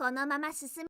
このまま進む。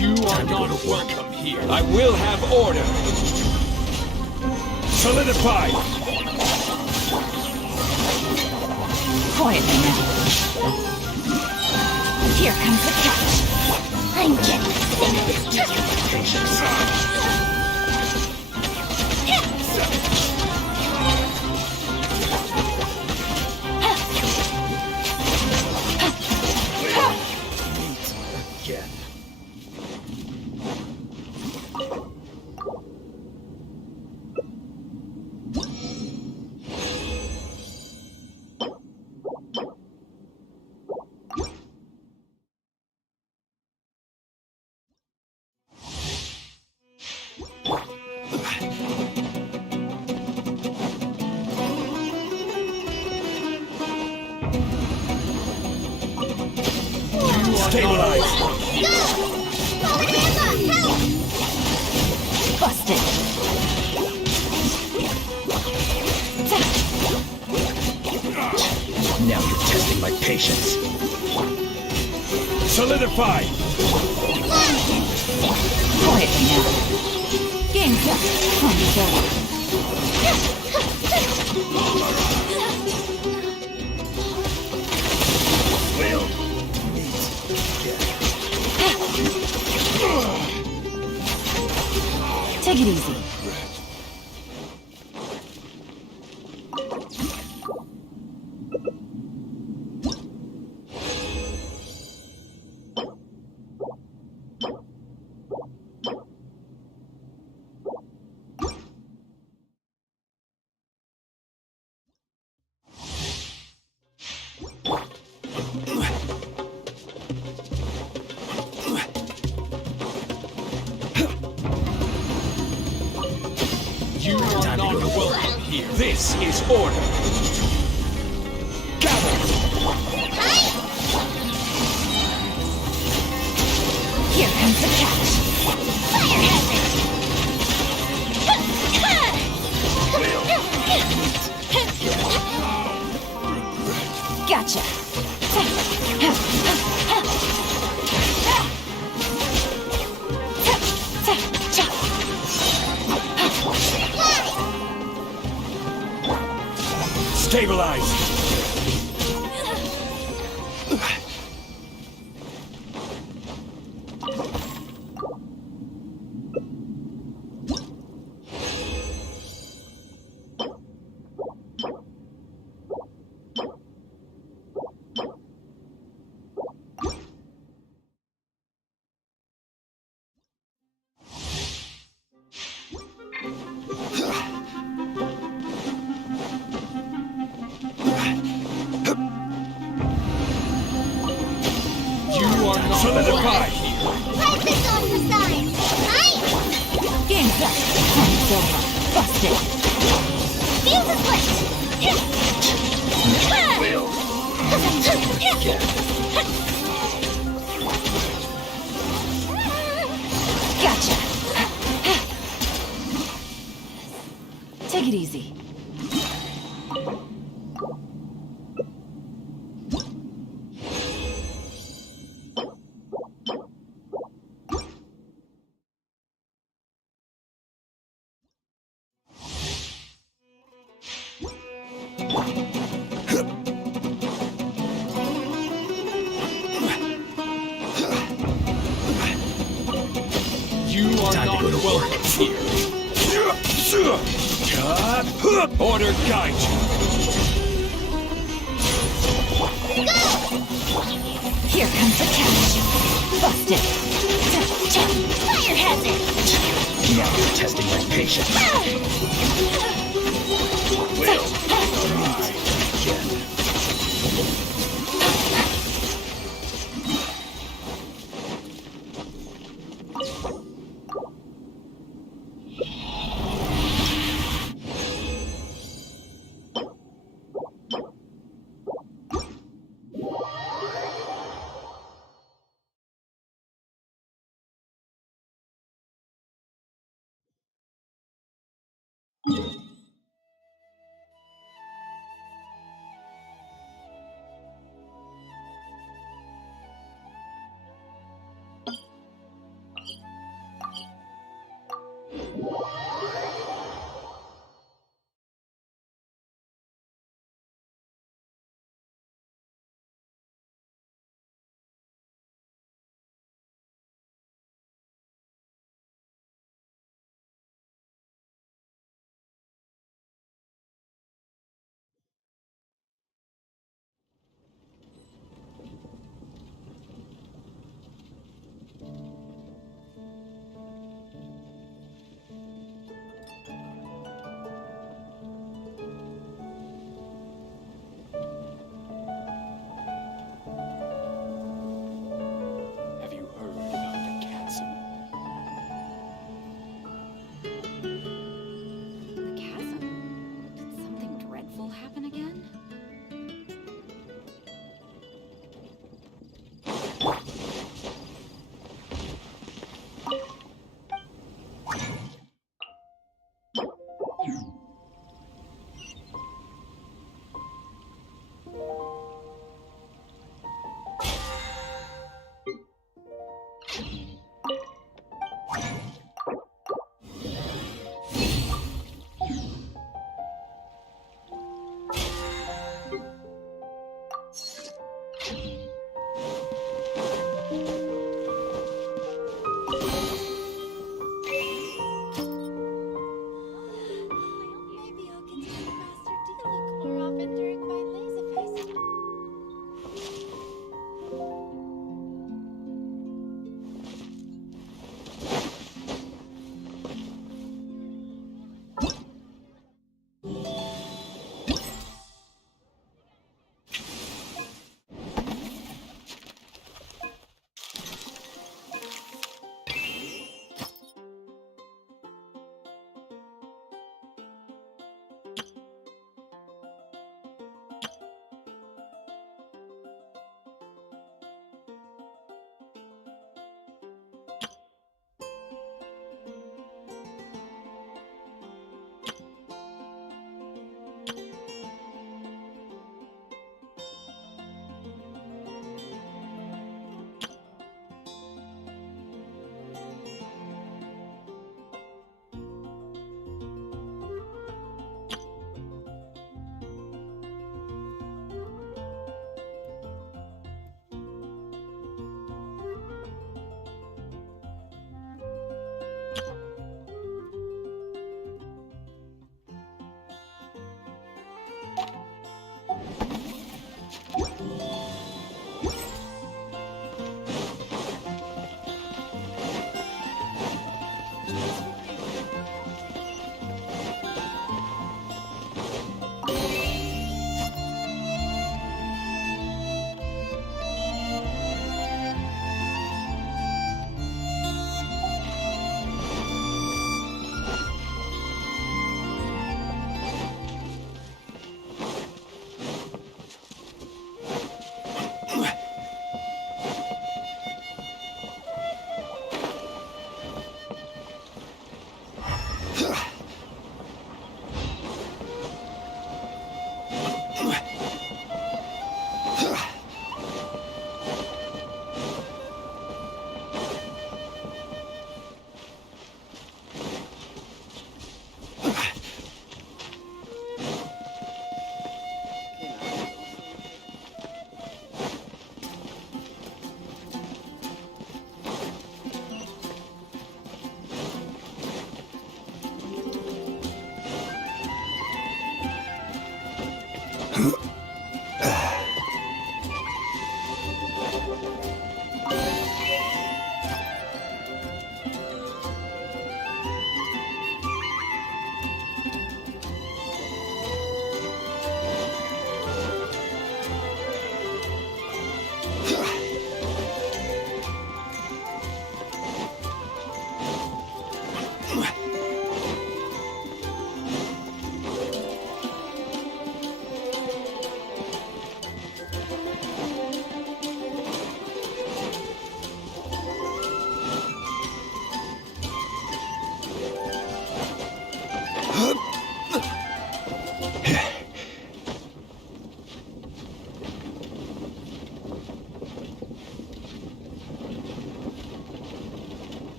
You are not welcome here. I will have order. Solidify! Quietly now. Here comes the catch. I'm getting sick of this trick. Patience. Again. Stabilize! Busted. Now you're testing my patience. Solidify! Quietly now. Game's up. Almost over. Will. Take it easy. You are not welcome here. This is order. Gather. Here comes the catch. Fire hazard! Gotcha. Stabilize. You are not solidify here. Life is on the side! Nice! Game's up. Time's over. Busted. Feel the split! Gotcha. Take it easy. You are not welcome here. Order guide you. Here comes the catch. Busted. Fire hazard! Now you're testing my patience.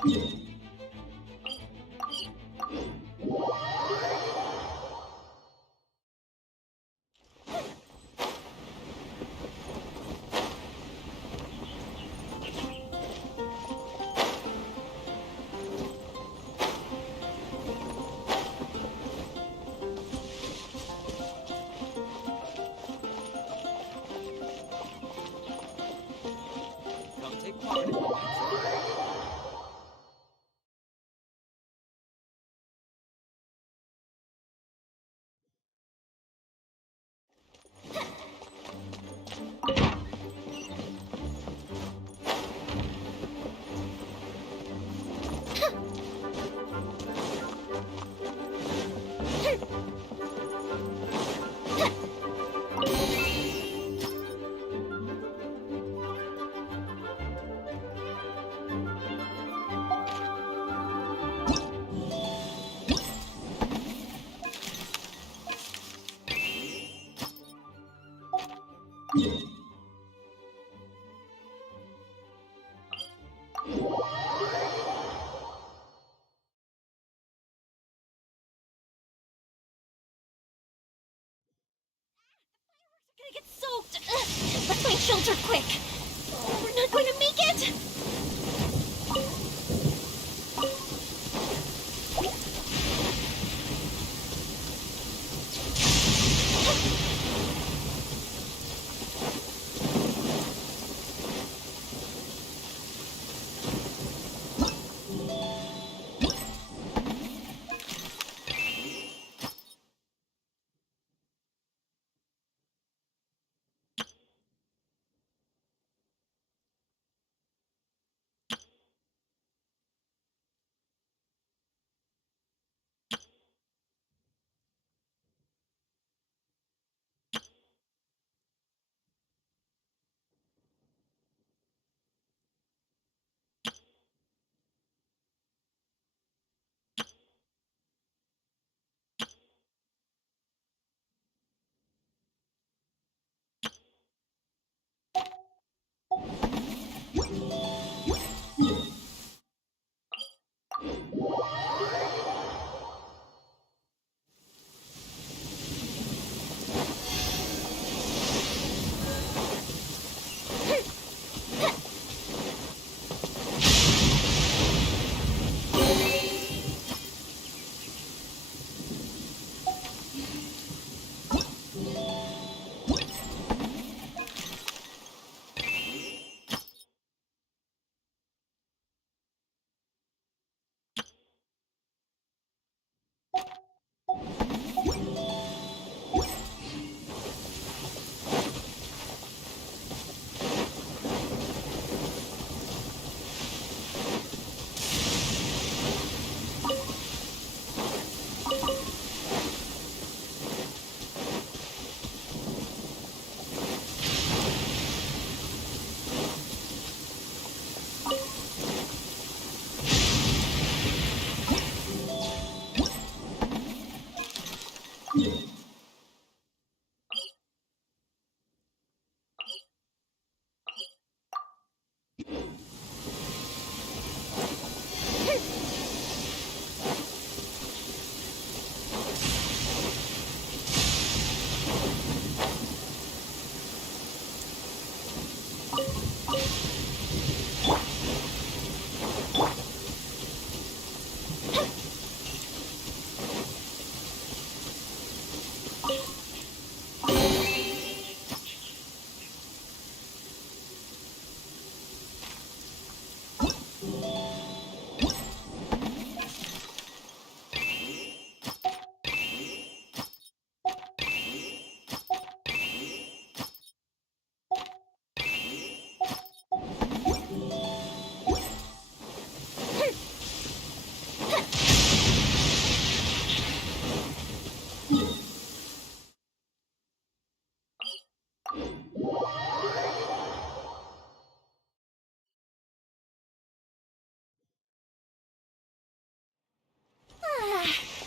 Come take part in the next. Gonna get soaked! Ugh. Let's find shelter quick! Oh, we're not going to make it!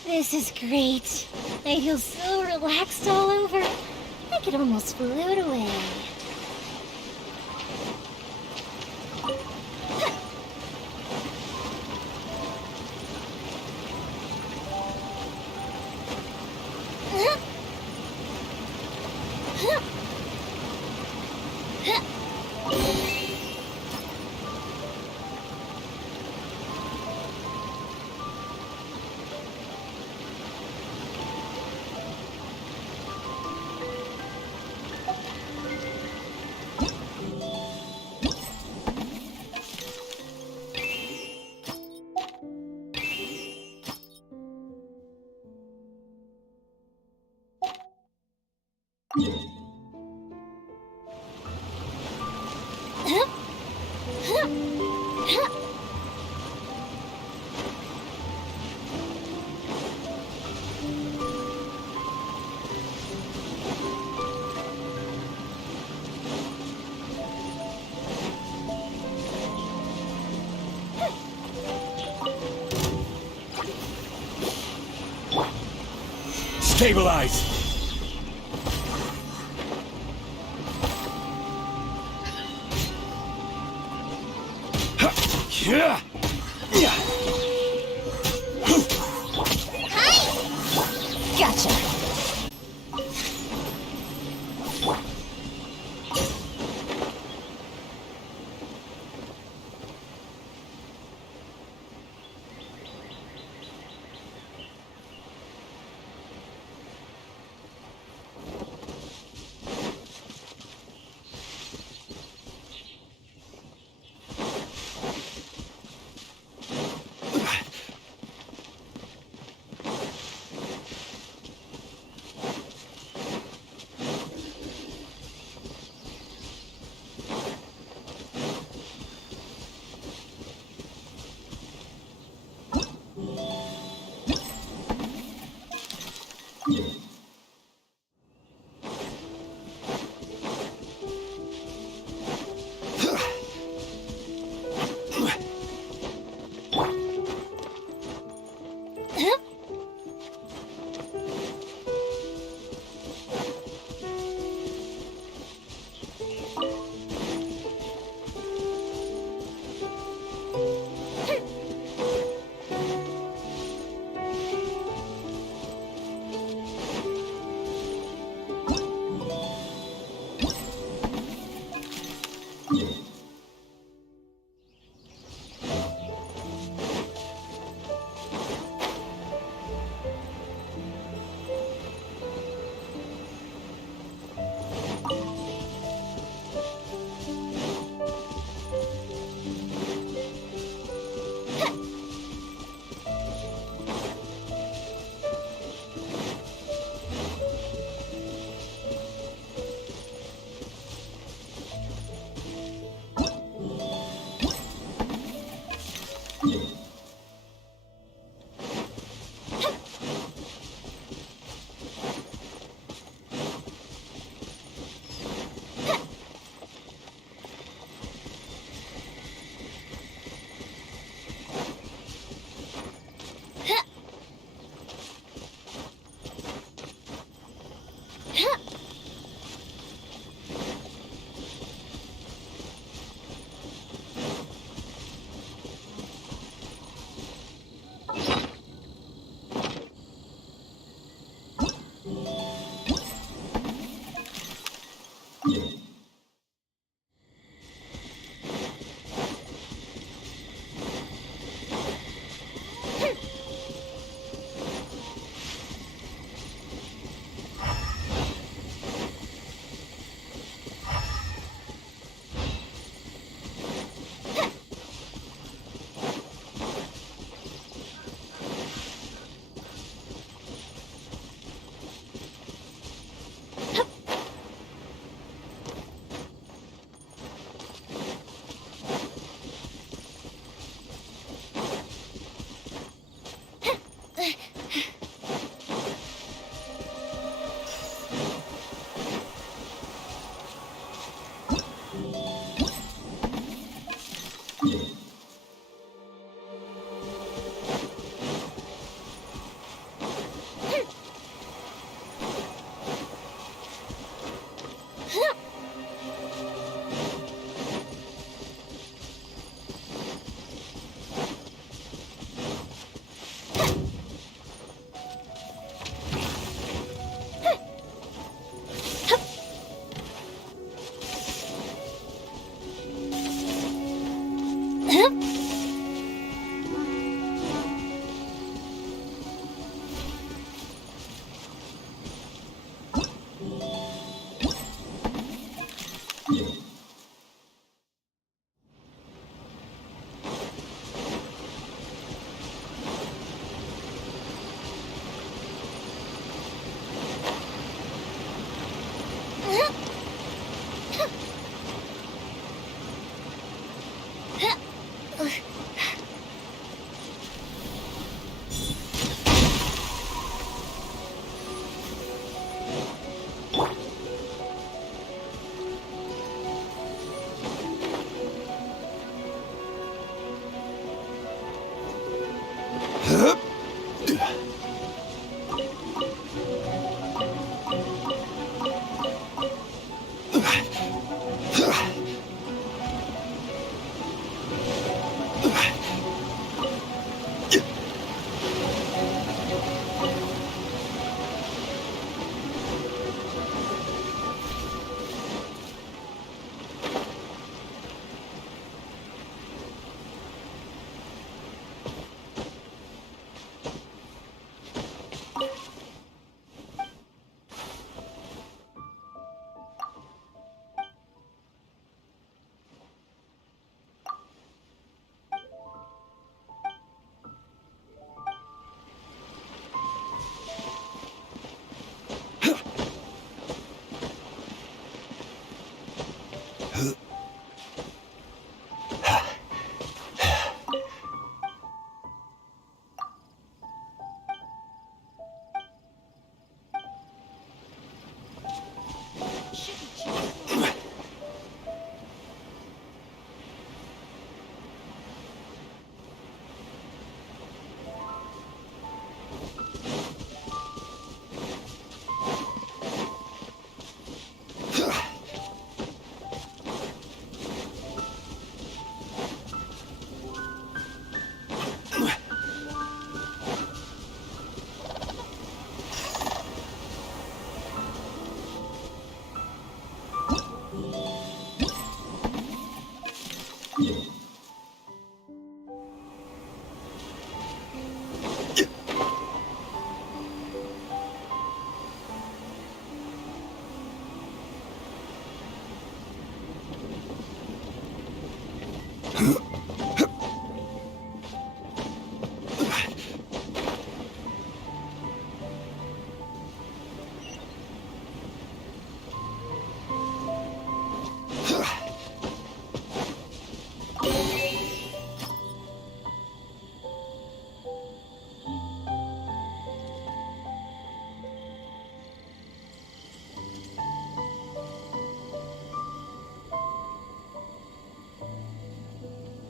This is great. I feel so relaxed all over. I could almost float away. Stabilize! Yeah. Gotcha.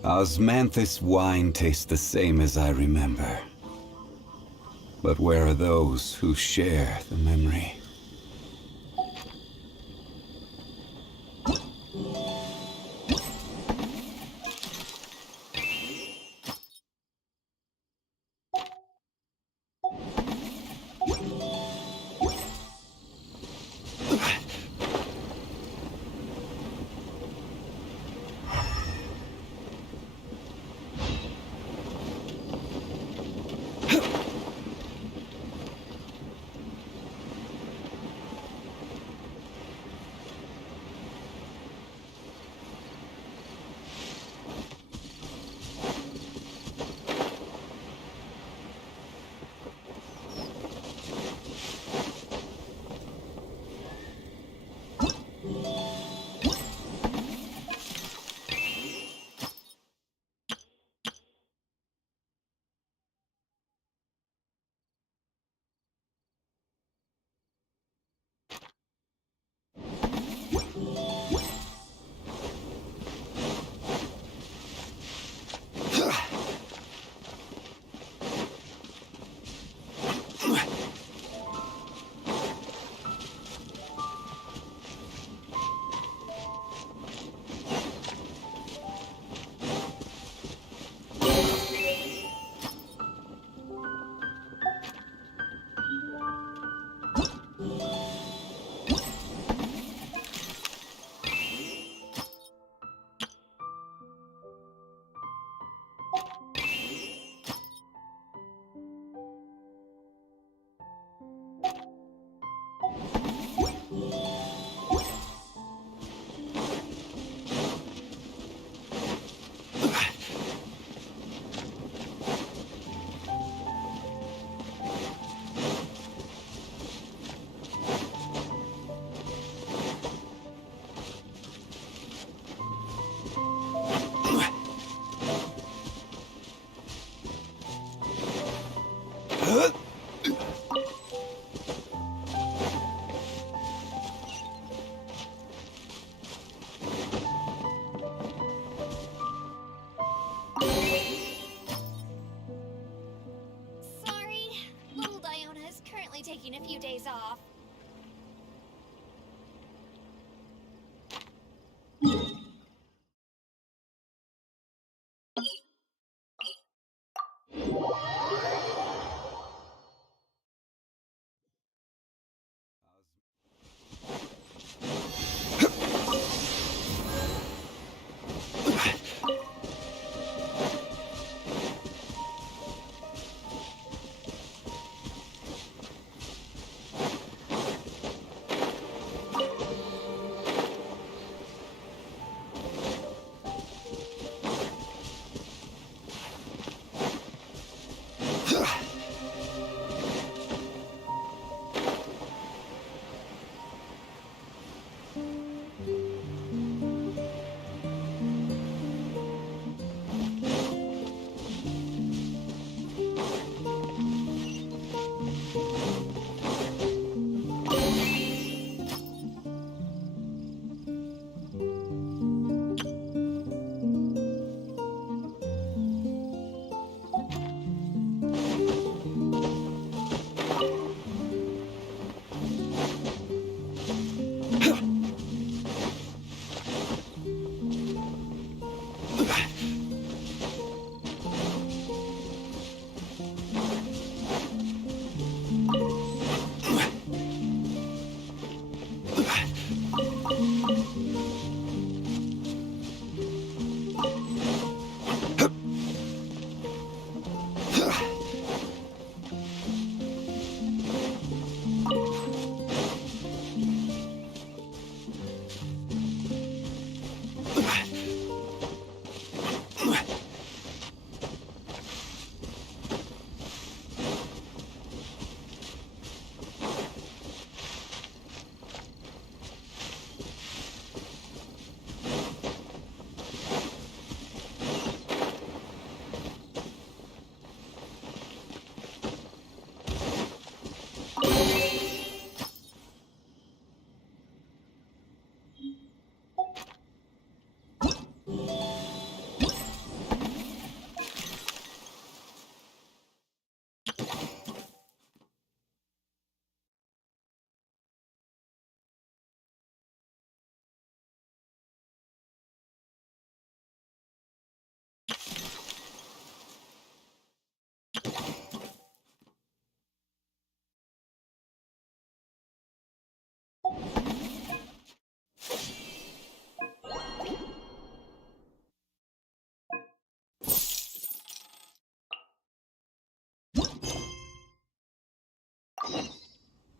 Osmanthus wine tastes the same as I remember. But where are those who share the memory?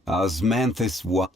Osmanthus wa-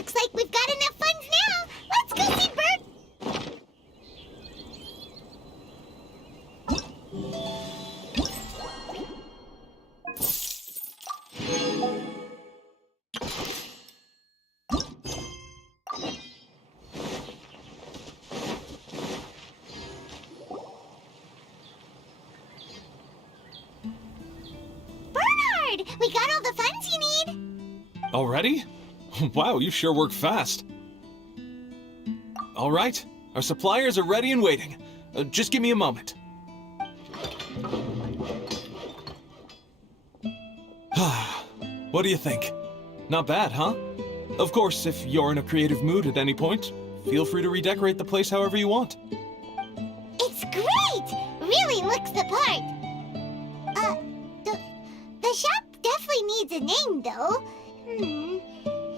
Looks like we've got enough funds now. Let's go see Bert. Bernard, we got all the funds you need. Already? Wow, you sure work fast. All right, our suppliers are ready and waiting. Just give me a moment. What do you think? Not bad, huh? Of course, if you're in a creative mood at any point, feel free to redecorate the place however you want. It's great! Really looks the part. The shop definitely needs a name, though.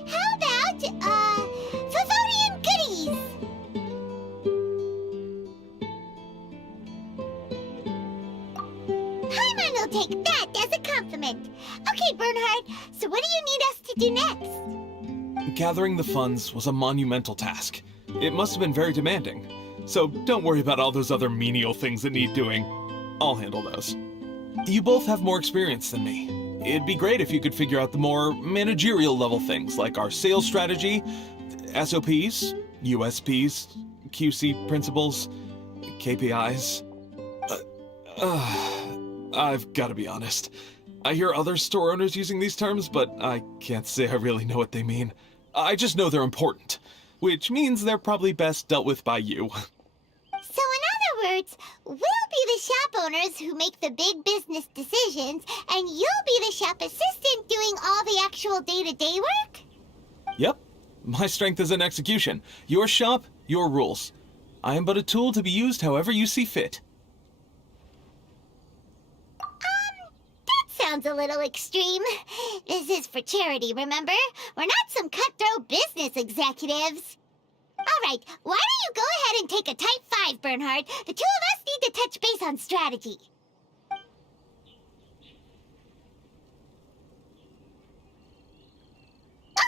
How about, Favorian Goodies? Paimon will take that as a compliment. Okay, Bernhard, so what do you need us to do next? Gathering the funds was a monumental task. It must have been very demanding. So don't worry about all those other menial things that need doing. I'll handle those. You both have more experience than me. It'd be great if you could figure out the more managerial level things like our sales strategy, SOPs, USPs, QC principles, KPIs. I've got to be honest. I hear other store owners using these terms, but I can't say I really know what they mean. I just know they're important, which means they're probably best dealt with by you. So in other words, we'll be the shop owners who make the big business decisions, and you'll be the shop assistant doing all the actual day-to-day work? Yep. My strength is in execution. Your shop, your rules. I am but a tool to be used however you see fit. That sounds a little extreme. This is for charity, remember? We're not some cutthroat business executives. All right, why don't you go ahead and take a type 5, Bernhard? The two of us need to touch base on strategy.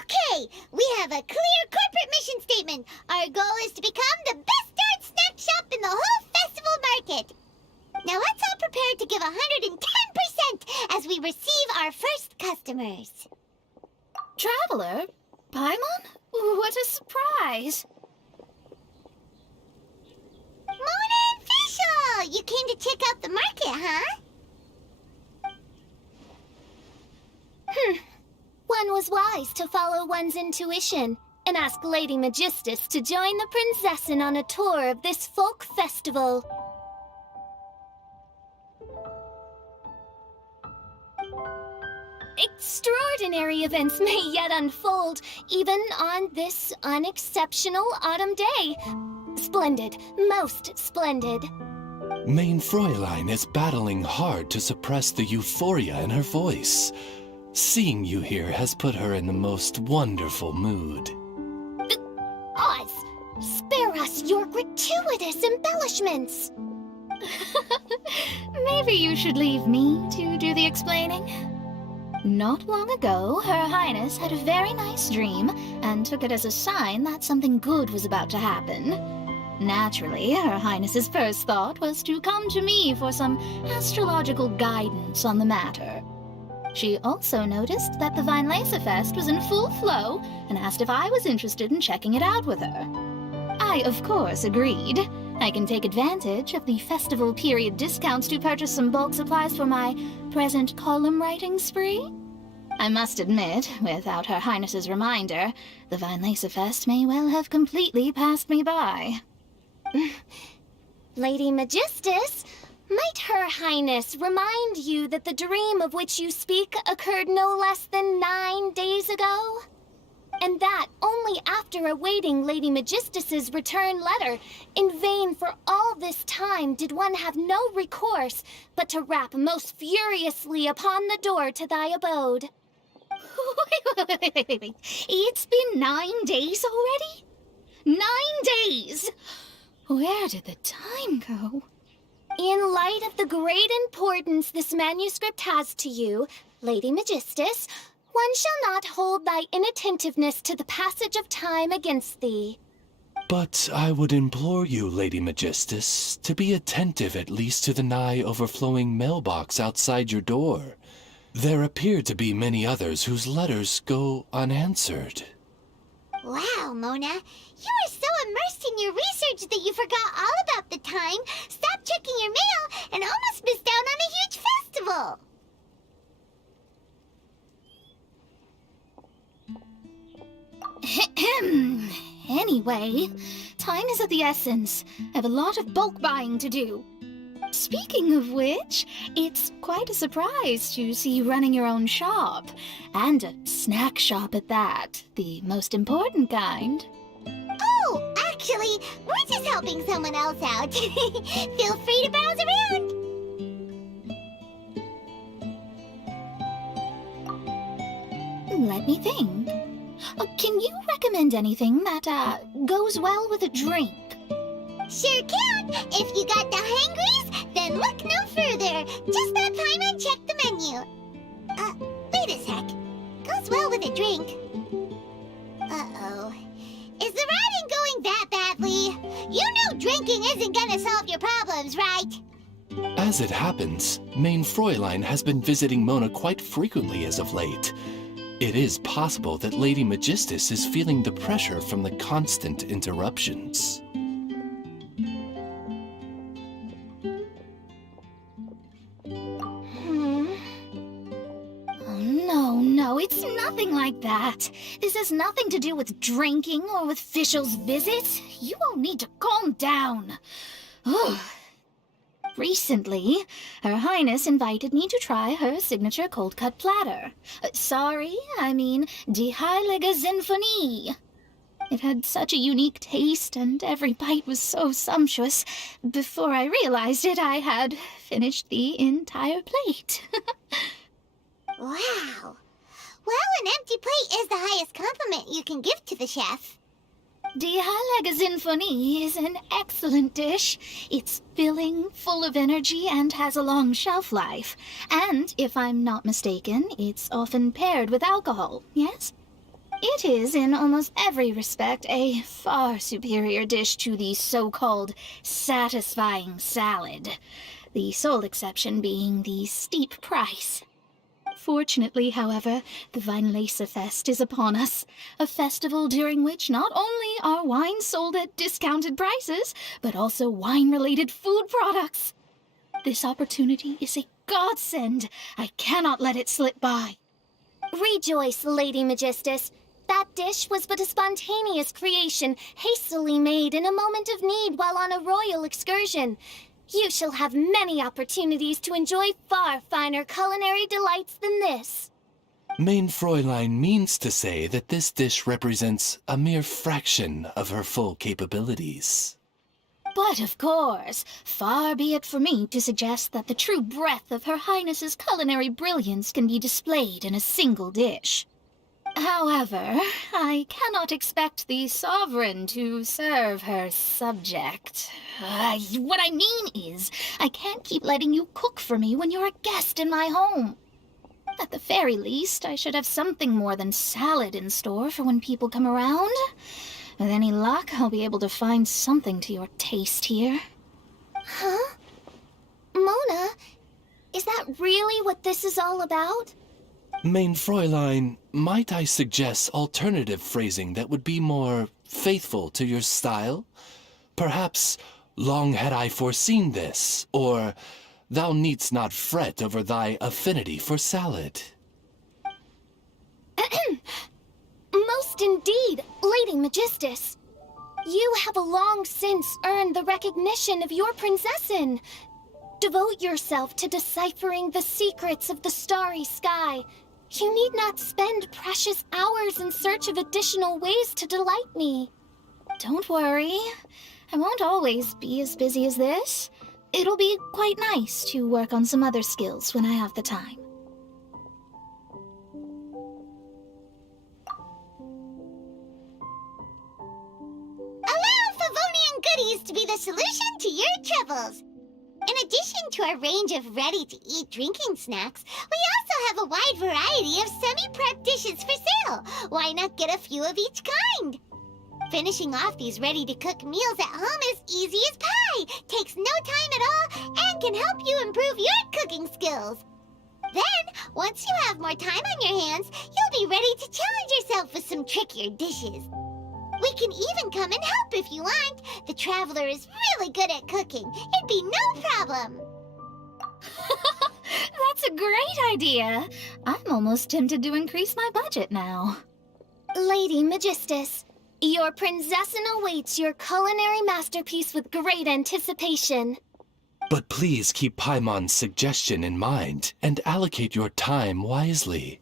Okay, we have a clear corporate mission statement. Our goal is to become the best darn snack shop in the whole festival market. Now let's all prepare to give 110% as we receive our first customers. Traveler? Paimon? What a surprise! Mona and Fischl! You came to check out the market, huh? One was wise to follow one's intuition and ask Lady Magistus to join the Prinzessin on a tour of this folk festival. Extraordinary events may yet unfold, even on this unexceptional autumn day. Splendid, most splendid. Mein Fräulein is battling hard to suppress the euphoria in her voice. Seeing you here has put her in the most wonderful mood. Oz, spare us your gratuitous embellishments. Maybe you should leave me to do the explaining. Not long ago, Her Highness had a very nice dream and took it as a sign that something good was about to happen. Naturally, Her Highness's first thought was to come to me for some astrological guidance on the matter. She also noticed that the Weinlesefest was in full flow and asked if I was interested in checking it out with her. I, of course, agreed. I can take advantage of the festival period discounts to purchase some bulk supplies for my present column writing spree. I must admit, without Her Highness's reminder, the Weinlesefest may well have completely passed me by. Lady Magistus, might Her Highness remind you that the dream of which you speak occurred no less than 9 days ago? And that only after awaiting Lady Magistus's return letter. In vain for all this time did one have no recourse but to rap most furiously upon the door to thy abode. Wait. It's been 9 days already? 9 days! Where did the time go? In light of the great importance this manuscript has to you, Lady Magistus, One shall not hold thy inattentiveness to the passage of time against thee. But I would implore you, Lady Magistus, to be attentive at least to the nigh overflowing mailbox outside your door. There appear to be many others whose letters go unanswered. Wow, Mona. You are so immersed in your research that you forgot all about the time, stopped checking your mail, and almost missed out on a huge festival. Anyway, time is of the essence. I have a lot of bulk buying to do. Speaking of which, it's quite a surprise to see you running your own shop. And a snack shop at that, the most important kind. Oh, actually, we're just helping someone else out. Feel free to browse around. Let me think. Can you recommend anything that, goes well with a drink? Sure can. If you got the hangries, then look no further. Just stop time and check the menu. Wait a sec. Goes well with a drink. Uh-oh. Is the riding going that badly? You know drinking isn't gonna solve your problems, right? As it happens, Main Fräulein has been visiting Mona quite frequently as of late. It is possible that Lady Magistus is feeling the pressure from the constant interruptions. No, it's nothing like that. This has nothing to do with drinking or with officials' visits. You all need to calm down. Recently, Her Highness invited me to try her signature cold-cut platter. Die Heilige Sinfonie. It had such a unique taste, and every bite was so sumptuous. Before I realized it, I had finished the entire plate. Wow. Well, an empty plate is the highest compliment you can give to the chef. Die Heilige Sinfonie is an excellent dish. It's filling, full of energy, and has a long shelf life. And, if I'm not mistaken, it's often paired with alcohol, yes? It is, in almost every respect, a far superior dish to the so-called satisfying salad. The sole exception being the steep price. Fortunately, however, the Weinlese Fest is upon us, a festival during which not only are wines sold at discounted prices, but also wine-related food products. This opportunity is a godsend. I cannot let it slip by. Rejoice, Lady Magistus. That dish was but a spontaneous creation, hastily made in a moment of need while on a royal excursion. You shall have many opportunities to enjoy far finer culinary delights than this. Main Fräulein means to say that this dish represents a mere fraction of her full capabilities. But of course, far be it for me to suggest that the true breadth of Her Highness's culinary brilliance can be displayed in a single dish. However, I cannot expect the sovereign to serve her subject. What I mean is, I can't keep letting you cook for me when you're a guest in my home. At the very least, I should have something more than salad in store for when people come around. With any luck, I'll be able to find something to your taste here. Huh? Mona, is that really what this is all about? Main Fräulein, might I suggest alternative phrasing that would be more faithful to your style? Perhaps, long had I foreseen this, or thou needst not fret over thy affinity for salad. Most indeed, Lady Magistus. You have long since earned the recognition of your prinzessin. Devote yourself to deciphering the secrets of the starry sky. You need not spend precious hours in search of additional ways to delight me. Don't worry. I won't always be as busy as this. It'll be quite nice to work on some other skills when I have the time. Allow Favonian goodies to be the solution to your troubles. In addition to our range of ready-to-eat drinking snacks, we also have a wide variety of semi-prep dishes for sale. Why not get a few of each kind? Finishing off these ready-to-cook meals at home is easy as pie, takes no time at all, and can help you improve your cooking skills. Then, once you have more time on your hands, you'll be ready to challenge yourself with some trickier dishes. We can even come and help if you want. The Traveler is really good at cooking. It'd be no problem. That's a great idea. I'm almost tempted to increase my budget now. Lady Magistus, your Prinzessin awaits your culinary masterpiece with great anticipation. But please keep Paimon's suggestion in mind and allocate your time wisely.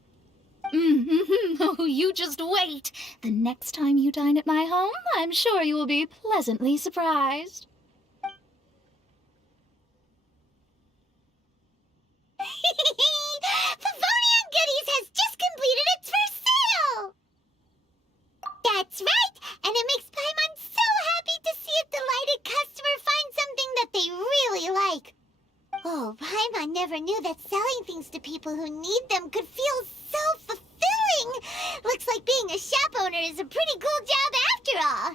Oh, you just wait. The next time you dine at my home, I'm sure you will be pleasantly surprised. Favonian Goodies has just completed its first sale! That's right, and it makes Paimon so happy to see a delighted customer find something that they really like. Oh, Paimon never knew that selling things to people who need them could feel so fulfilling. Looks like being a shop owner is a pretty cool job after all.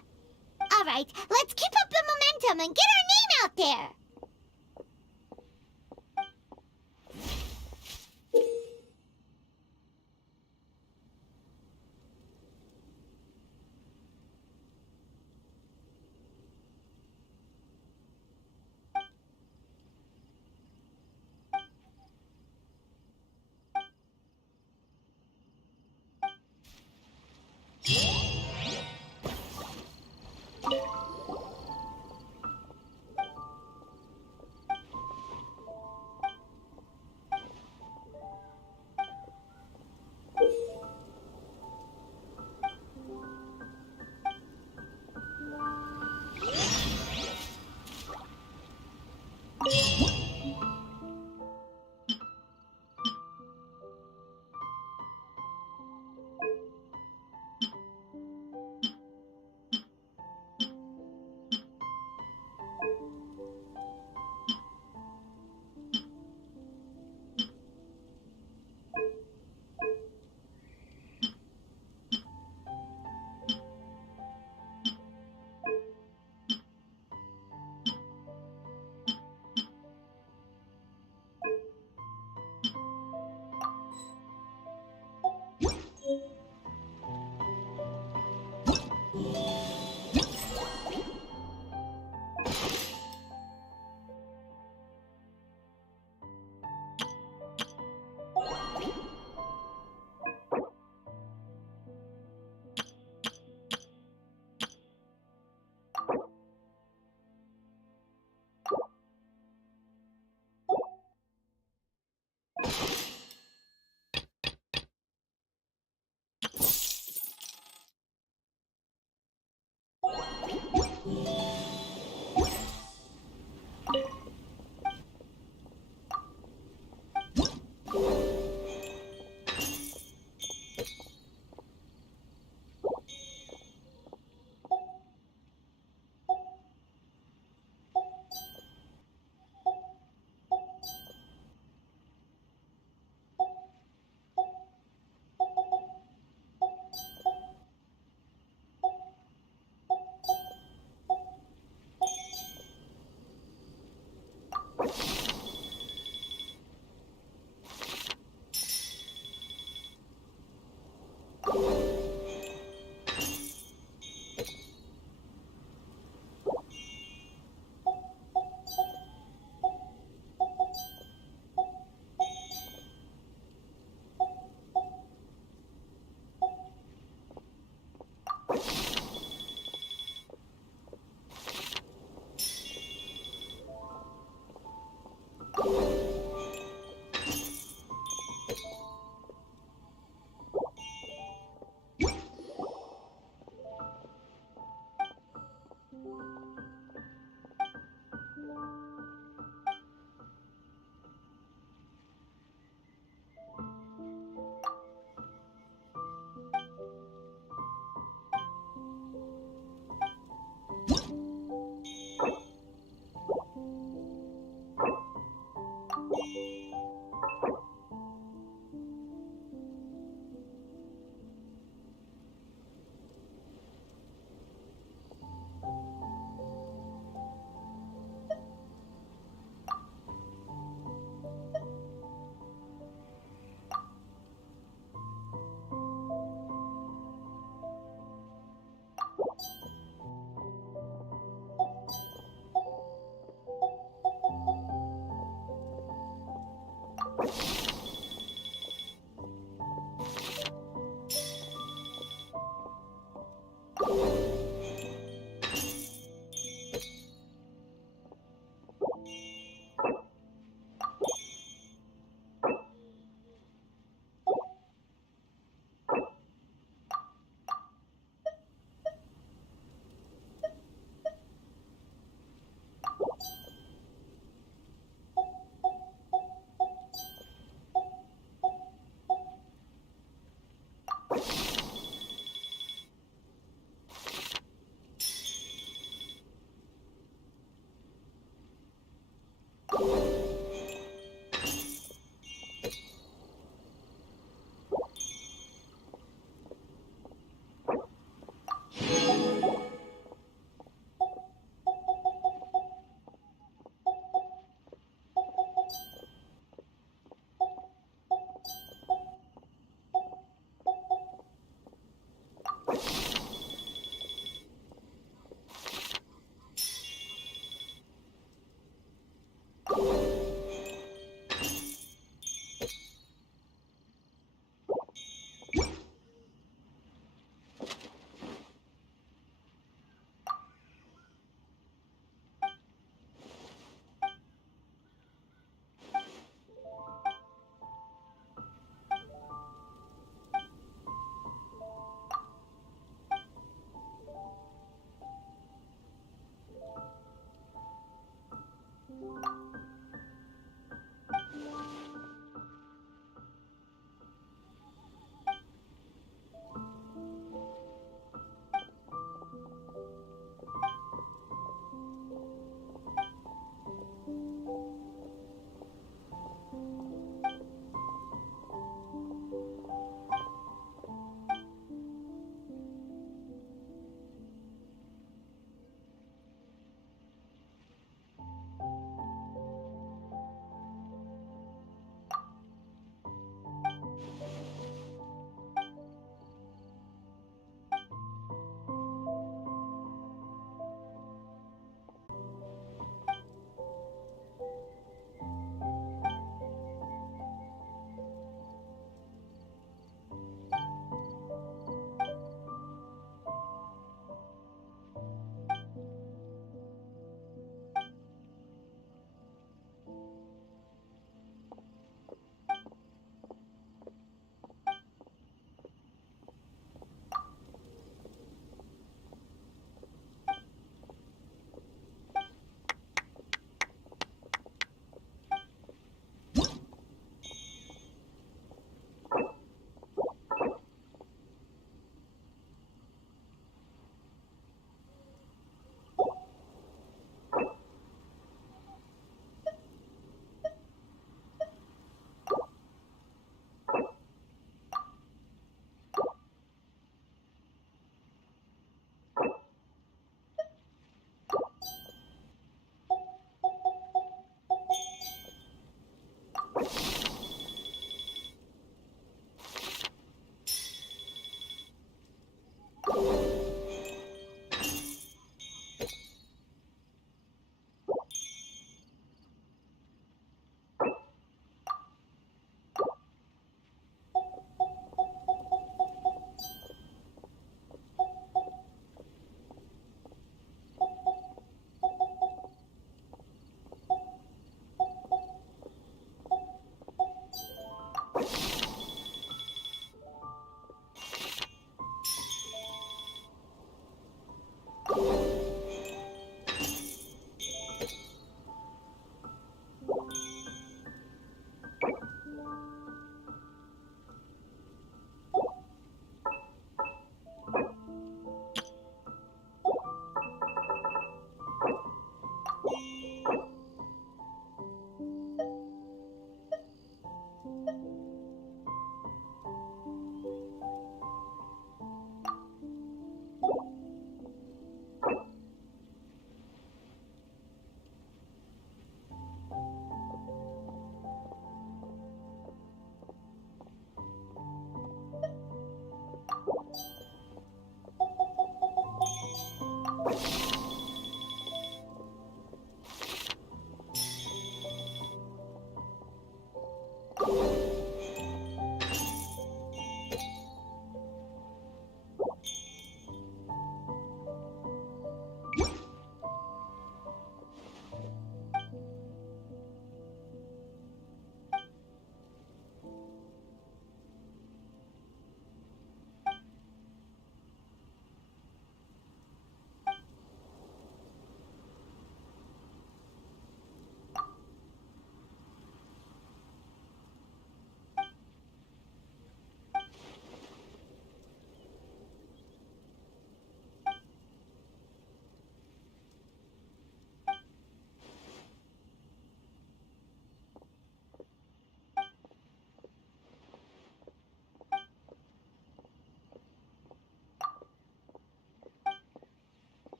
All right, let's keep up the momentum and get our name out there.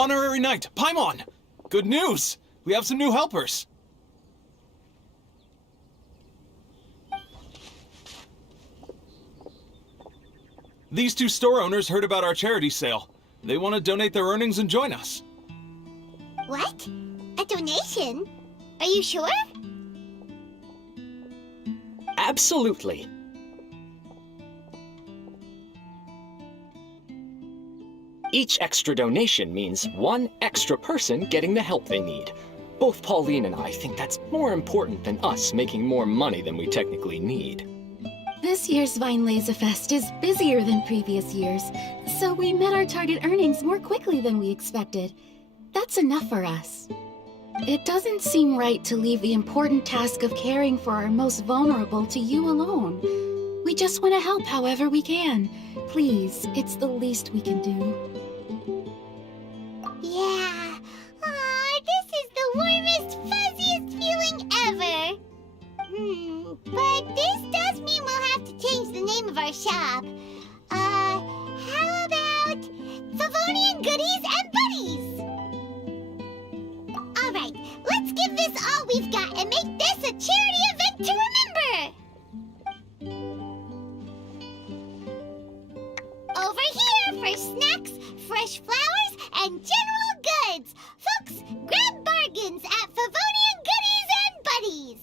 Honorary Knight, Paimon! Good news! We have some new helpers! These two store owners heard about our charity sale. They want to donate their earnings and join us. What? A donation? Are you sure? Absolutely. Each extra donation means one extra person getting the help they need. Both Pauline and I think that's more important than us making more money than we technically need. This year's Vine Laser Fest is busier than previous years, so we met our target earnings more quickly than we expected. That's enough for us. It doesn't seem right to leave the important task of caring for our most vulnerable to you alone. We just want to help however we can. Please, it's the least we can do. Yeah. Aw, this is the warmest, fuzziest feeling ever. But this does mean we'll have to change the name of our shop. How about Favonian Goodies and Buddies? Alright, let's give this all we've got and make this a charity event to remember! Over here for snacks, fresh flowers, and general goods! Folks, grab bargains at Favonian Goodies and Buddies!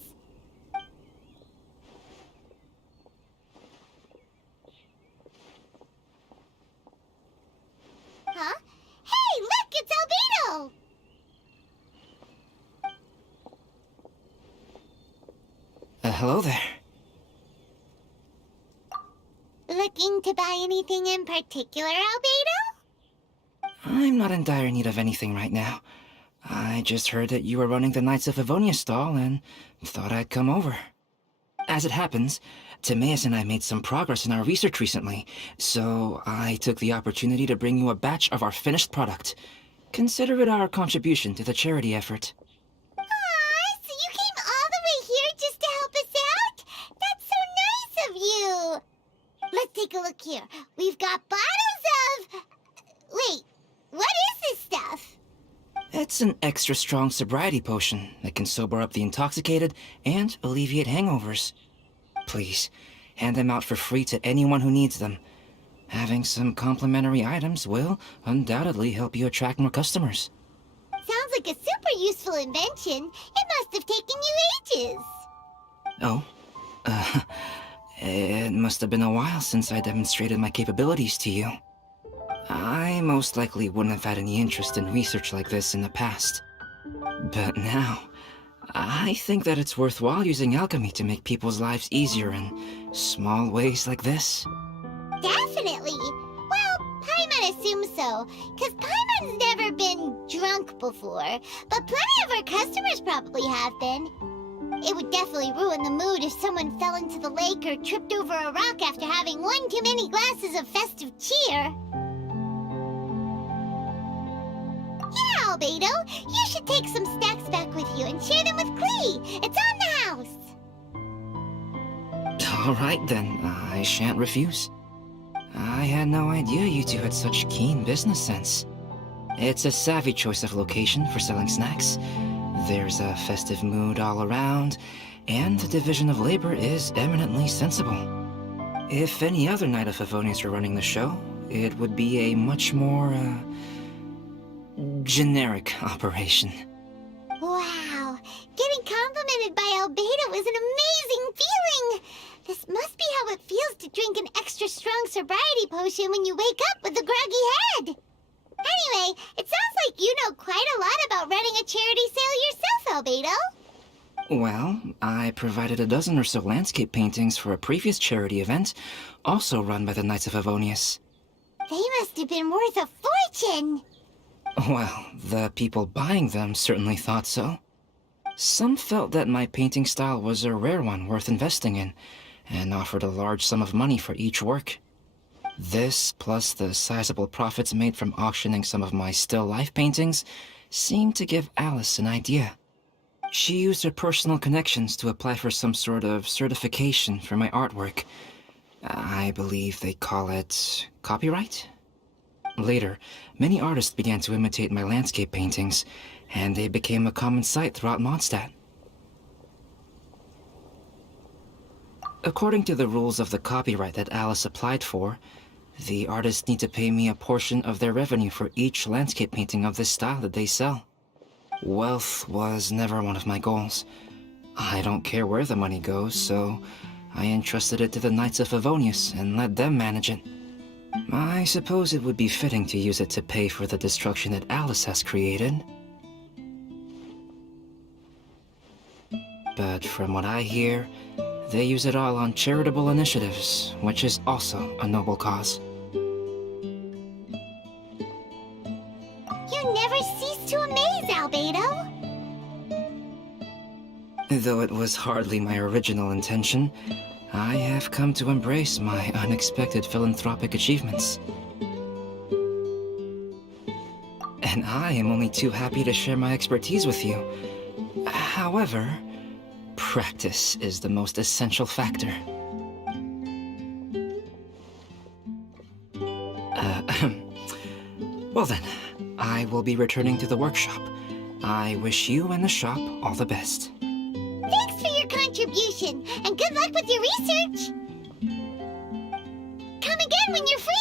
Huh? Hey, look, it's Albedo! Hello there. Looking to buy anything in particular, Albedo? I'm not in dire need of anything right now. I just heard that you were running the Knights of Avonia stall and thought I'd come over. As it happens, Timaeus and I made some progress in our research recently, so I took the opportunity to bring you a batch of our finished product. Consider it our contribution to the charity effort. Aw, so you came all the way here just to help us out? That's so nice of you! Let's take a look here. We've got bottles of... Wait, what is this stuff? It's an extra strong sobriety potion that can sober up the intoxicated and alleviate hangovers. Please, hand them out for free to anyone who needs them. Having some complimentary items will undoubtedly help you attract more customers. Sounds like a super useful invention. It must have taken you ages. Oh, it must have been a while since I demonstrated my capabilities to you. I most likely wouldn't have had any interest in research like this in the past. But now, I think that it's worthwhile using alchemy to make people's lives easier in small ways like this. Definitely. Well, Paimon assumes so, because Paimon's never been drunk before, but plenty of our customers probably have been. It would definitely ruin the mood if someone fell into the lake or tripped over a rock after having one too many glasses of festive cheer. Yeah, Albedo, you should take some snacks back with you and share them with Klee. It's on the house. All right then, I shan't refuse. I had no idea you two had such keen business sense. It's a savvy choice of location for selling snacks. There's a festive mood all around, and the division of labor is eminently sensible. If any other Knight of Favonius were running the show, it would be a much more, generic operation. Wow, getting complimented by Albedo is an amazing feeling. This must be how it feels to drink an extra strong sobriety potion when you wake up with a groggy head. Anyway, it sounds like you know quite a lot about running a charity sale yourself, Albedo. Well, I provided a dozen or so landscape paintings for a previous charity event, also run by the Knights of Avonius. They must have been worth a fortune. Well, the people buying them certainly thought so. Some felt that my painting style was a rare one worth investing in, and offered a large sum of money for each work. This, plus the sizable profits made from auctioning some of my still life paintings, seemed to give Alice an idea. She used her personal connections to apply for some sort of certification for my artwork. I believe they call it copyright? Later, many artists began to imitate my landscape paintings, and they became a common sight throughout Mondstadt. According to the rules of the copyright that Alice applied for, the artists need to pay me a portion of their revenue for each landscape painting of this style that they sell. Wealth was never one of my goals. I don't care where the money goes, so I entrusted it to the Knights of Favonius and let them manage it. I suppose it would be fitting to use it to pay for the destruction that Alice has created. But from what I hear, they use it all on charitable initiatives, which is also a noble cause. You never cease to amaze, Albedo. Though it was hardly my original intention, I have come to embrace my unexpected philanthropic achievements. And I am only too happy to share my expertise with you. However, practice is the most essential factor. Well then, I will be returning to the workshop. I wish you and the shop all the best. Thanks for your contribution, and good luck with your research. Come again when you're free.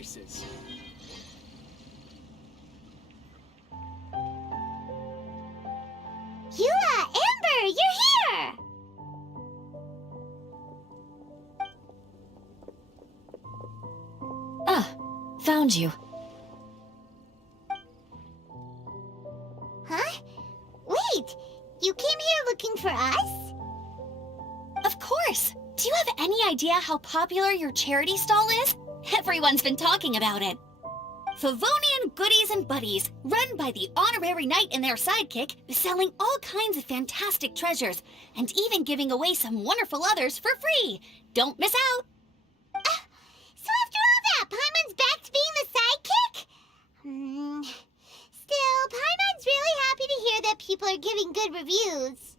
prices. Eula, Amber, you're here! Ah, found you. Huh? Wait, you came here looking for us? Of course! Do you have any idea how popular your charity stall is? Everyone's been talking about it. Favonian Goodies and Buddies, run by the honorary knight and their sidekick, selling all kinds of fantastic treasures, and even giving away some wonderful others for free. Don't miss out! So after all that, Paimon's back to being the sidekick? Still, Paimon's really happy to hear that people are giving good reviews.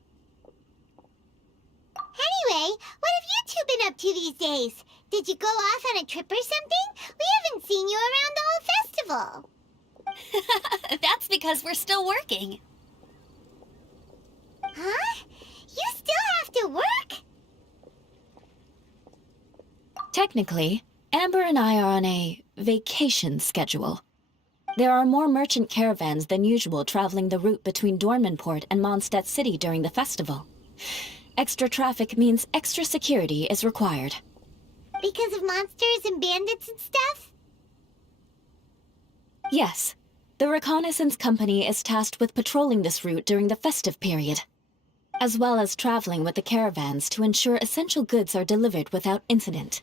Anyway, what have you two been up to these days? Did you go off on a trip or something? We haven't seen you around the whole festival. That's because we're still working. Huh? You still have to work? Technically, Amber and I are on a vacation schedule. There are more merchant caravans than usual traveling the route between Dormanport and Mondstadt City during the festival. Extra traffic means extra security is required. Because of monsters and bandits and stuff? Yes. The reconnaissance company is tasked with patrolling this route during the festive period, as well as traveling with the caravans to ensure essential goods are delivered without incident.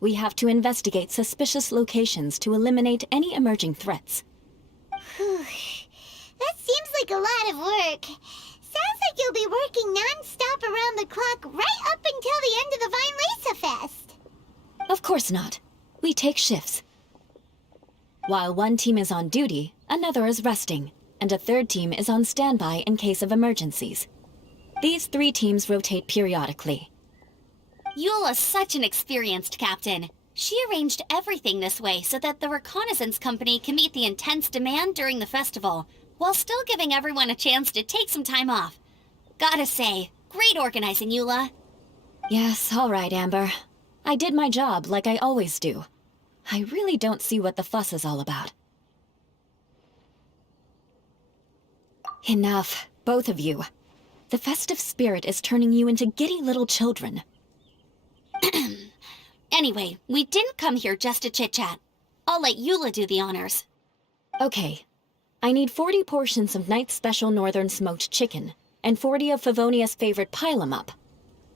We have to investigate suspicious locations to eliminate any emerging threats. Whew. That seems like a lot of work. Sounds like you'll be working non-stop around the clock right up until the end of the Vine Lisa Fest. Of course not. We take shifts. While one team is on duty, another is resting, and a third team is on standby in case of emergencies. These 3 teams rotate periodically. Eula's such an experienced captain. She arranged everything this way so that the reconnaissance company can meet the intense demand during the festival, while still giving everyone a chance to take some time off. Gotta say, great organizing, Eula. Yes, all right, Amber. I did my job like I always do. I really don't see what the fuss is all about. Enough, both of you. The festive spirit is turning you into giddy little children. Anyway, we didn't come here just to chit-chat. I'll let Eula do the honors. Okay. I need 40 portions of Knight's Special Northern Smoked Chicken, and 40 of Favonia's favorite pile-em-up.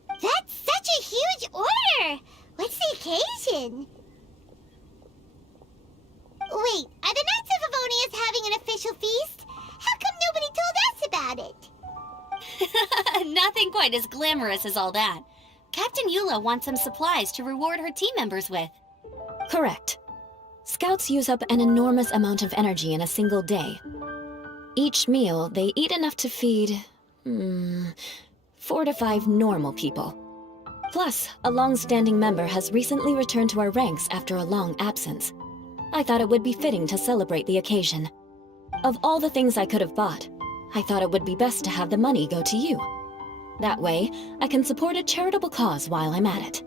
That's such a huge order! What's the occasion? Wait, are the Knights of Favonia's having an official feast? How come nobody told us about it? Nothing quite as glamorous as all that. Captain Eula wants some supplies to reward her team members with. Correct. Scouts use up an enormous amount of energy in a single day. Each meal, they eat enough to feed... 4 to 5 normal people. Plus, a long-standing member has recently returned to our ranks after a long absence. I thought it would be fitting to celebrate the occasion. Of all the things I could have bought, I thought it would be best to have the money go to you. That way, I can support a charitable cause while I'm at it.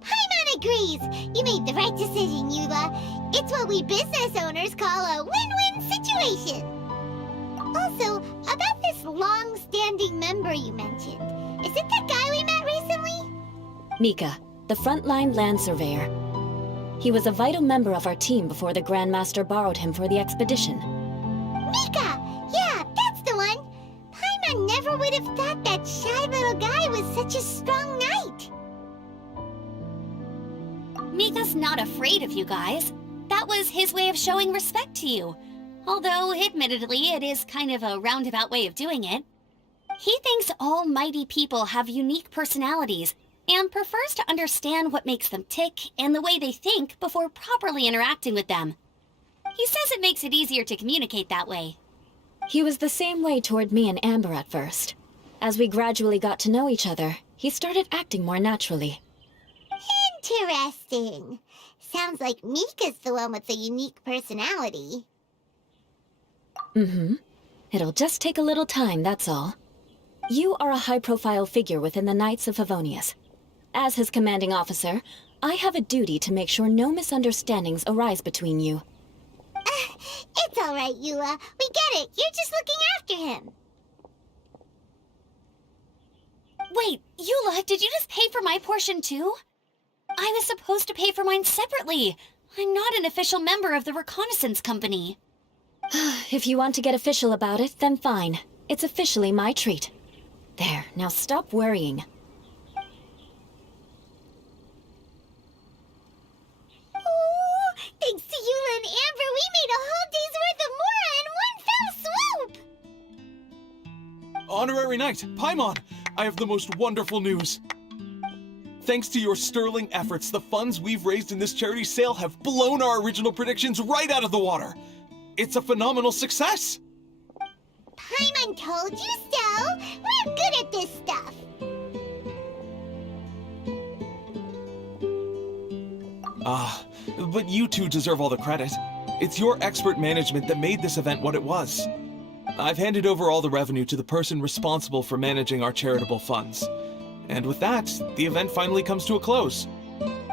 Paimon agrees! You made the right decision, Eula. It's what we business owners call a win-win situation. Also, about this long-standing member you mentioned, is it the guy we met recently? Mika, the frontline land surveyor. He was a vital member of our team before the Grandmaster borrowed him for the expedition. Mika! Yeah, that's the one! Paimon never would have thought that shy little guy was such a strong knight! Mika's not afraid of you guys. That was his way of showing respect to you. Although, admittedly, it is kind of a roundabout way of doing it. He thinks all mighty people have unique personalities, and prefers to understand what makes them tick and the way they think before properly interacting with them. He says it makes it easier to communicate that way. He was the same way toward me and Amber at first. As we gradually got to know each other, he started acting more naturally. Interesting. Sounds like Mika's the one with the unique personality. It'll just take a little time, that's all. You are a high-profile figure within the Knights of Favonius. As his commanding officer, I have a duty to make sure no misunderstandings arise between you. It's all right, Eula. We get it. You're just looking after him. Wait, Eula, did you just pay for my portion too? I was supposed to pay for mine separately. I'm not an official member of the reconnaissance company. If you want to get official about it, then fine. It's officially my treat. There, now stop worrying. Oh, thanks to Eula and Amber, we made a whole day's worth of Mora in one fell swoop! Honorary Knight, Paimon! I have the most wonderful news. Thanks to your sterling efforts, the funds we've raised in this charity sale have blown our original predictions right out of the water. It's a phenomenal success! Paimon told you so! We're good at this stuff! But you two deserve all the credit. It's your expert management that made this event what it was. I've handed over all the revenue to the person responsible for managing our charitable funds. And with that, the event finally comes to a close.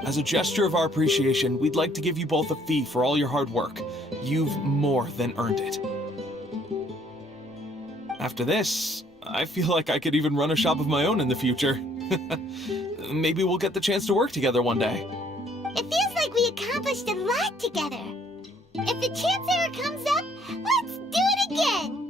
As a gesture of our appreciation, we'd like to give you both a fee for all your hard work. You've more than earned it. After this, I feel like I could even run a shop of my own in the future. Maybe we'll get the chance to work together one day. It feels like we accomplished a lot together. If the chance ever comes up, let's do it again!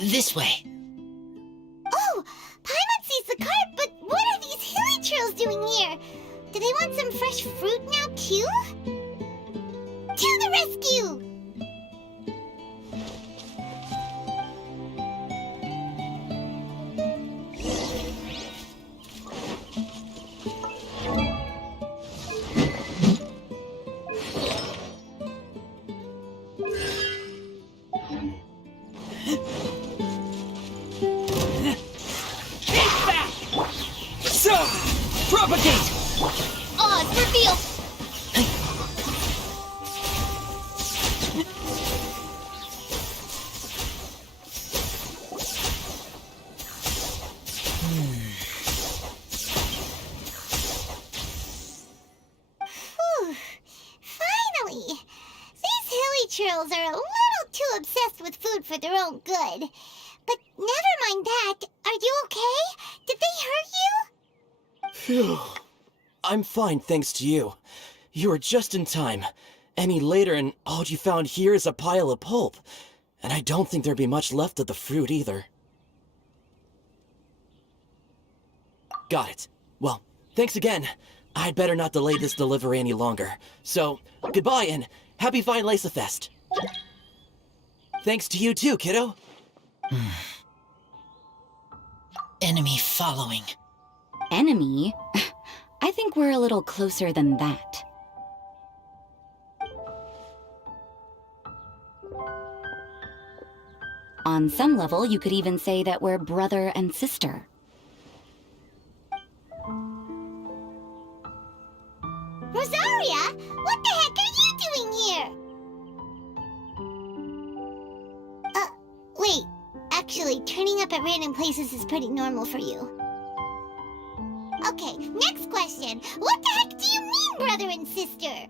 This way. Oh, Paimon sees the cart, but what are these hilly churls doing here? Do they want some fresh fruit now, too? To the rescue! Propagate! Oz, reveal! Whew. Finally! These hilly churls are a little too obsessed with food for their own good. But never mind that. Are you okay? Did they hurt you? Phew. I'm fine, thanks to you. You were just in time. Any later and all you found here is a pile of pulp. And I don't think there'd be much left of the fruit either. Got it. Well, thanks again. I'd better not delay this delivery any longer. So, goodbye and happy Vine Lace Fest. Thanks to you too, kiddo. Enemy following. Enemy? I think we're a little closer than that. On some level, you could even say that we're brother and sister. Rosaria, what the heck are you doing here? Wait. Actually, turning up at random places is pretty normal for you. Okay, next question. What the heck do you mean, brother and sister?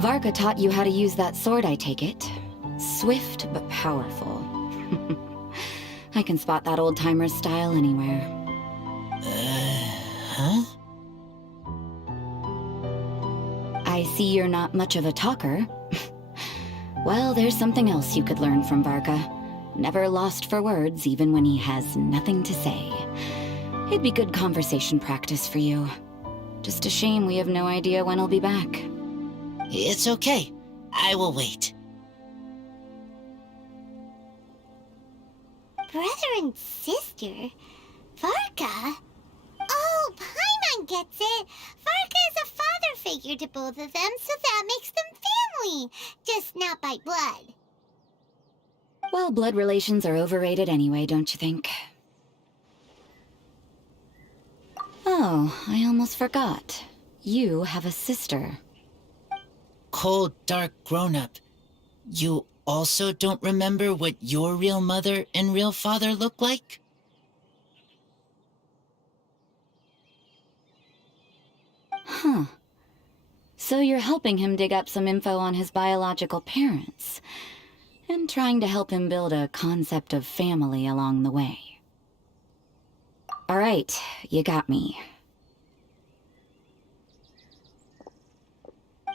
Varka taught you how to use that sword, I take it. Swift but powerful. I can spot that old-timer's style anywhere. Huh? I see you're not much of a talker. Well, there's something else you could learn from Varka. Never lost for words, even when he has nothing to say. It'd be good conversation practice for you. Just a shame we have no idea when he'll be back. It's okay. I will wait. Brother and sister? Varka? Oh, Paimon gets it. Varka is a father figure to both of them, so that makes them family. Just not by blood. Well, blood relations are overrated anyway, don't you think? Oh, I almost forgot. You have a sister. Cold, dark grown-up. You also don't remember what your real mother and real father look like? Huh. So you're helping him dig up some info on his biological parents, and trying to help him build a concept of family along the way. All right, you got me.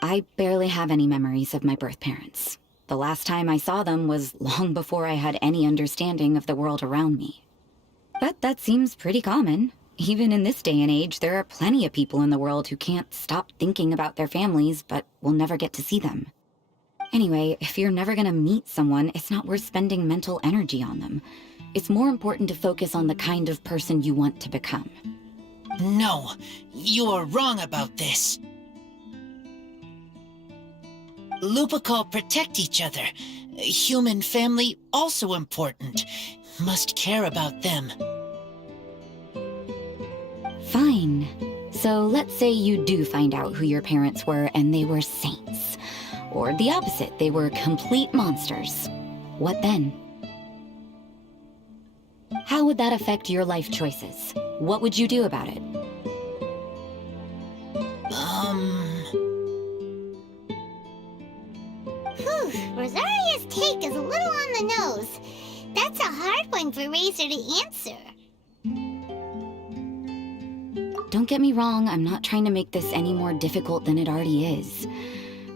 I barely have any memories of my birth parents. The last time I saw them was long before I had any understanding of the world around me. But that seems pretty common. Even in this day and age, there are plenty of people in the world who can't stop thinking about their families, but will never get to see them. Anyway, if you're never gonna meet someone, it's not worth spending mental energy on them. It's more important to focus on the kind of person you want to become. No, you are wrong about this. Lupical protect each other. Human family also important. Must care about them. Fine. So let's say you do find out who your parents were and they were saints. Or the opposite, they were complete monsters. What then? How would that affect your life choices? What would you do about it? Whew, Rosaria's take is a little on the nose. That's a hard one for Razor to answer. Don't get me wrong, I'm not trying to make this any more difficult than it already is.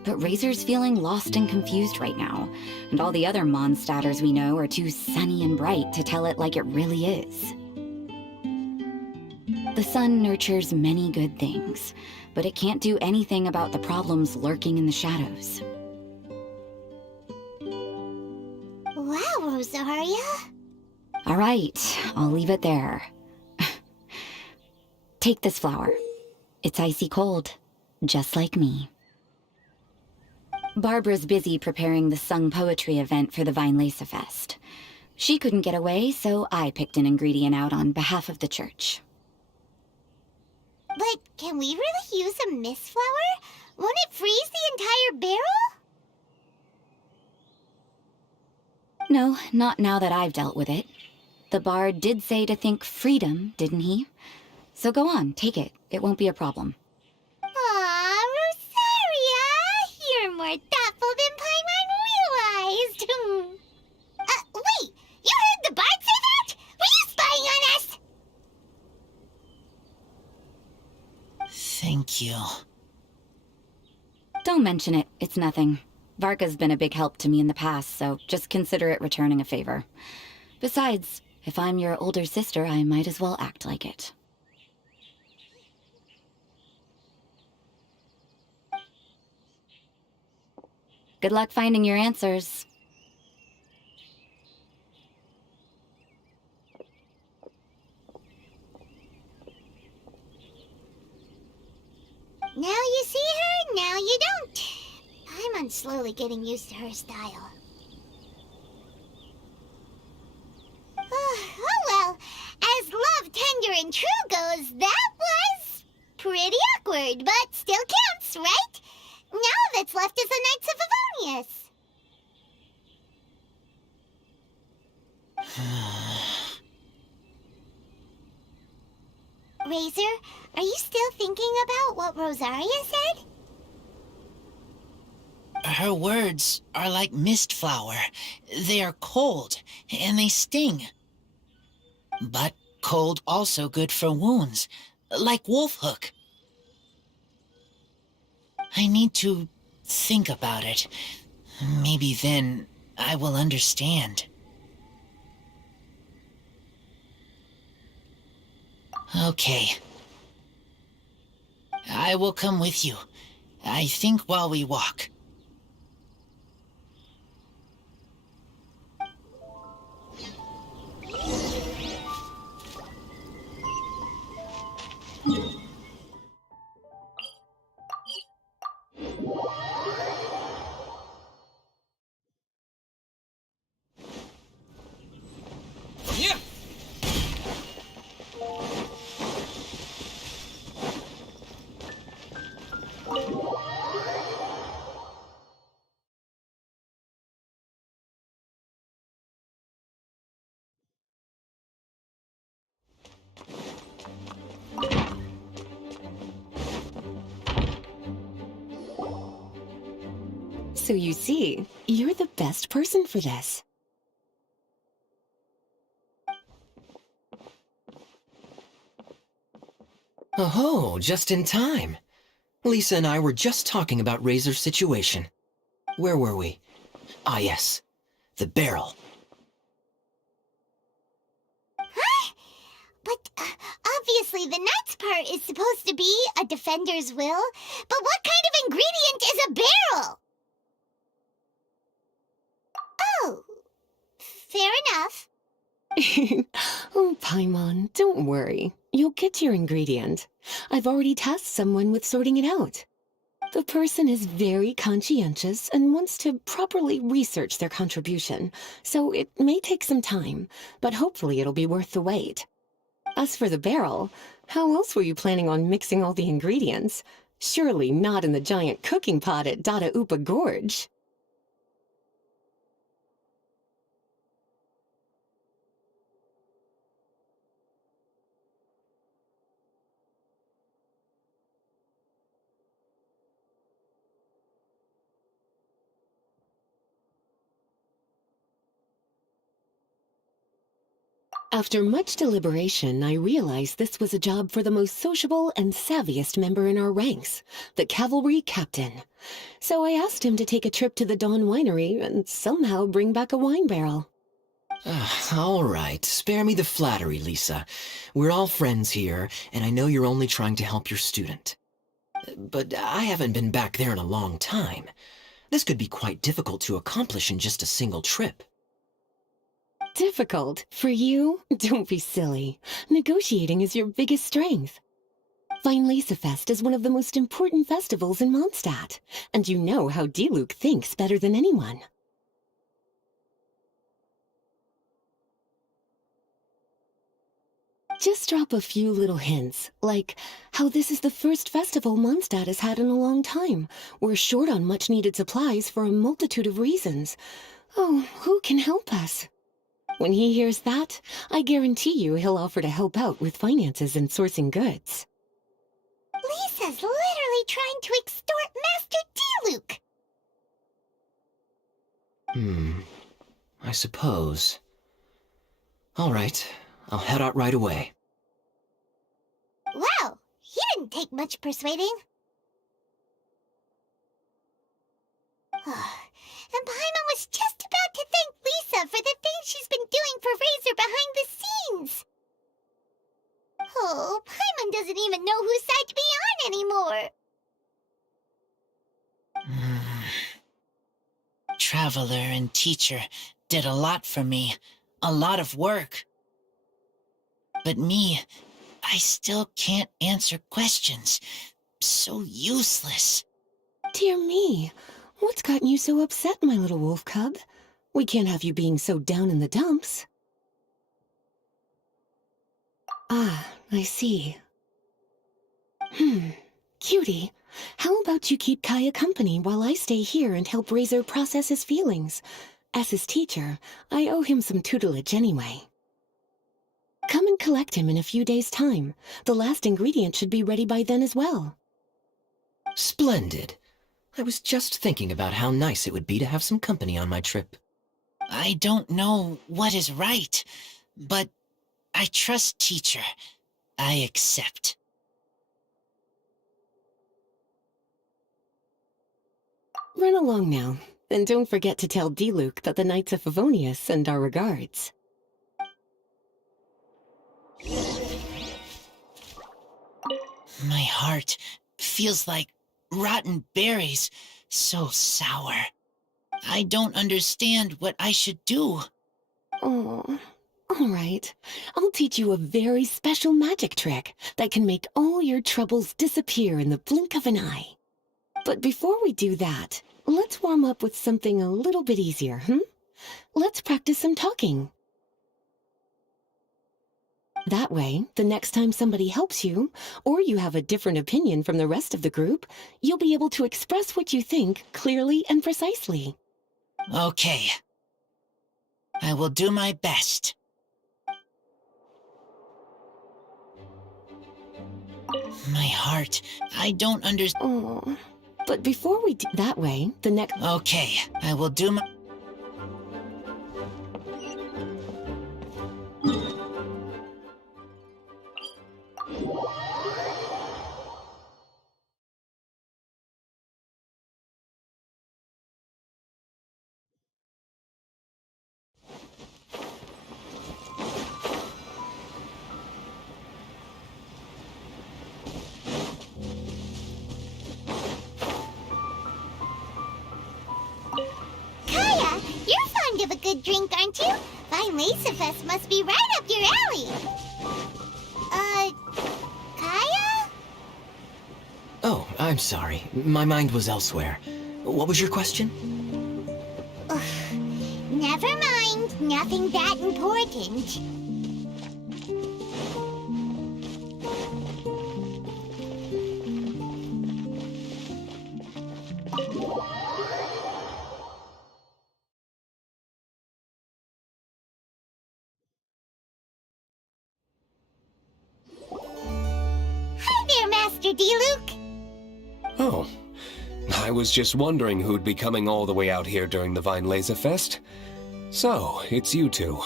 but Razor's feeling lost and confused right now, and all the other Mondstatters we know are too sunny and bright to tell it like it really is. The sun nurtures many good things, but it can't do anything about the problems lurking in the shadows. Wow, Rosaria. All right, I'll leave it there. Take this flower. It's icy cold, just like me. Barbara's busy preparing the sung poetry event for the Weinlese Fest. She couldn't get away, so I picked an ingredient out on behalf of the church. But can we really use a mist flower? Won't it freeze the entire barrel? No, not now that I've dealt with it. The bard did say to think freedom, didn't he? So go on, take it. It won't be a problem. Aw, Rosaria! You're more thoughtful than Paimon realized. Wait! You heard the bard say that? Were you spying on us? Thank you. Don't mention it. It's nothing. Varka's been a big help to me in the past, so just consider it returning a favor. Besides, if I'm your older sister, I might as well act like it. Good luck finding your answers. Now you see her, now you don't. Paimon's slowly getting used to her style. Oh well, as love, tender, and true goes, that was pretty awkward, but still counts, right? Now that's left is the Knights of Favonius. Razor, are you still thinking about what Rosaria said? Her words are like mist flower. They are cold, and they sting. But cold also good for wounds, like wolf hook. I need to think about it. Maybe then I will understand. Okay. I will come with you. I think while we walk. Yeah. So you see, you're the best person for this. Oh, just in time. Lisa and I were just talking about Razor's situation. Where were we? Ah, yes. The barrel. Huh? But obviously the Knight's part is supposed to be a defender's will. But what kind of ingredient is a barrel? Oh, fair enough. Oh, Paimon, don't worry. You'll get your ingredient. I've already tasked someone with sorting it out. The person is very conscientious and wants to properly research their contribution, so it may take some time, but hopefully it'll be worth the wait. As for the barrel, how else were you planning on mixing all the ingredients? Surely not in the giant cooking pot at Dada Upa Gorge. After much deliberation, I realized this was a job for the most sociable and savviest member in our ranks, the cavalry captain. So I asked him to take a trip to the Dawn Winery and somehow bring back a wine barrel. All right, spare me the flattery, Lisa. We're all friends here, and I know you're only trying to help your student. But I haven't been back there in a long time. This could be quite difficult to accomplish in just a single trip. Difficult? For you? Don't be silly. Negotiating is your biggest strength. Weinlesefest is one of the most important festivals in Mondstadt, and you know how Diluc thinks better than anyone. Just drop a few little hints, like how this is the first festival Mondstadt has had in a long time. We're short on much-needed supplies for a multitude of reasons. Oh, who can help us? When he hears that, I guarantee you he'll offer to help out with finances and sourcing goods. Lisa's literally trying to extort Master Diluc. I suppose. All right, I'll head out right away. Wow, he didn't take much persuading. And Paimon was just about to thank Lisa for the things she's been doing for Razor behind the scenes. Oh, Paimon doesn't even know whose side to be on anymore. Traveler and teacher did a lot for me. A lot of work. But me, I still can't answer questions. So useless. Dear me, what's gotten you so upset, my little wolf cub? We can't have you being so down in the dumps. Ah, I see. Cutie, how about you keep Kaya company while I stay here and help Razor process his feelings? As his teacher, I owe him some tutelage anyway. Come and collect him in a few days' time. The last ingredient should be ready by then as well. Splendid. I was just thinking about how nice it would be to have some company on my trip. I don't know what is right, but I trust teacher. I accept. Run along now, and don't forget to tell Diluc that the Knights of Favonius send our regards. My heart feels like rotten berries, so sour. I don't understand what I should do. Oh, all right. I'll teach you a very special magic trick that can make all your troubles disappear in the blink of an eye. But before we do that, let's warm up with something a little bit easier, Let's practice some talking. That way, the next time somebody helps you, or you have a different opinion from the rest of the group, you'll be able to express what you think clearly and precisely. Okay. I will do my best. My heart, I don't understand. Oh, but before we do that way, the next... Okay, I will do my... Kaya, you're fond of a good drink, aren't you? Weinlesefest must be right up your alley. Kaya? Oh, I'm sorry. My mind was elsewhere. What was your question? Never mind. Nothing that important. Hi there, Master Diluc. Oh, I was just wondering who'd be coming all the way out here during the Weinlesefest. So, it's you two.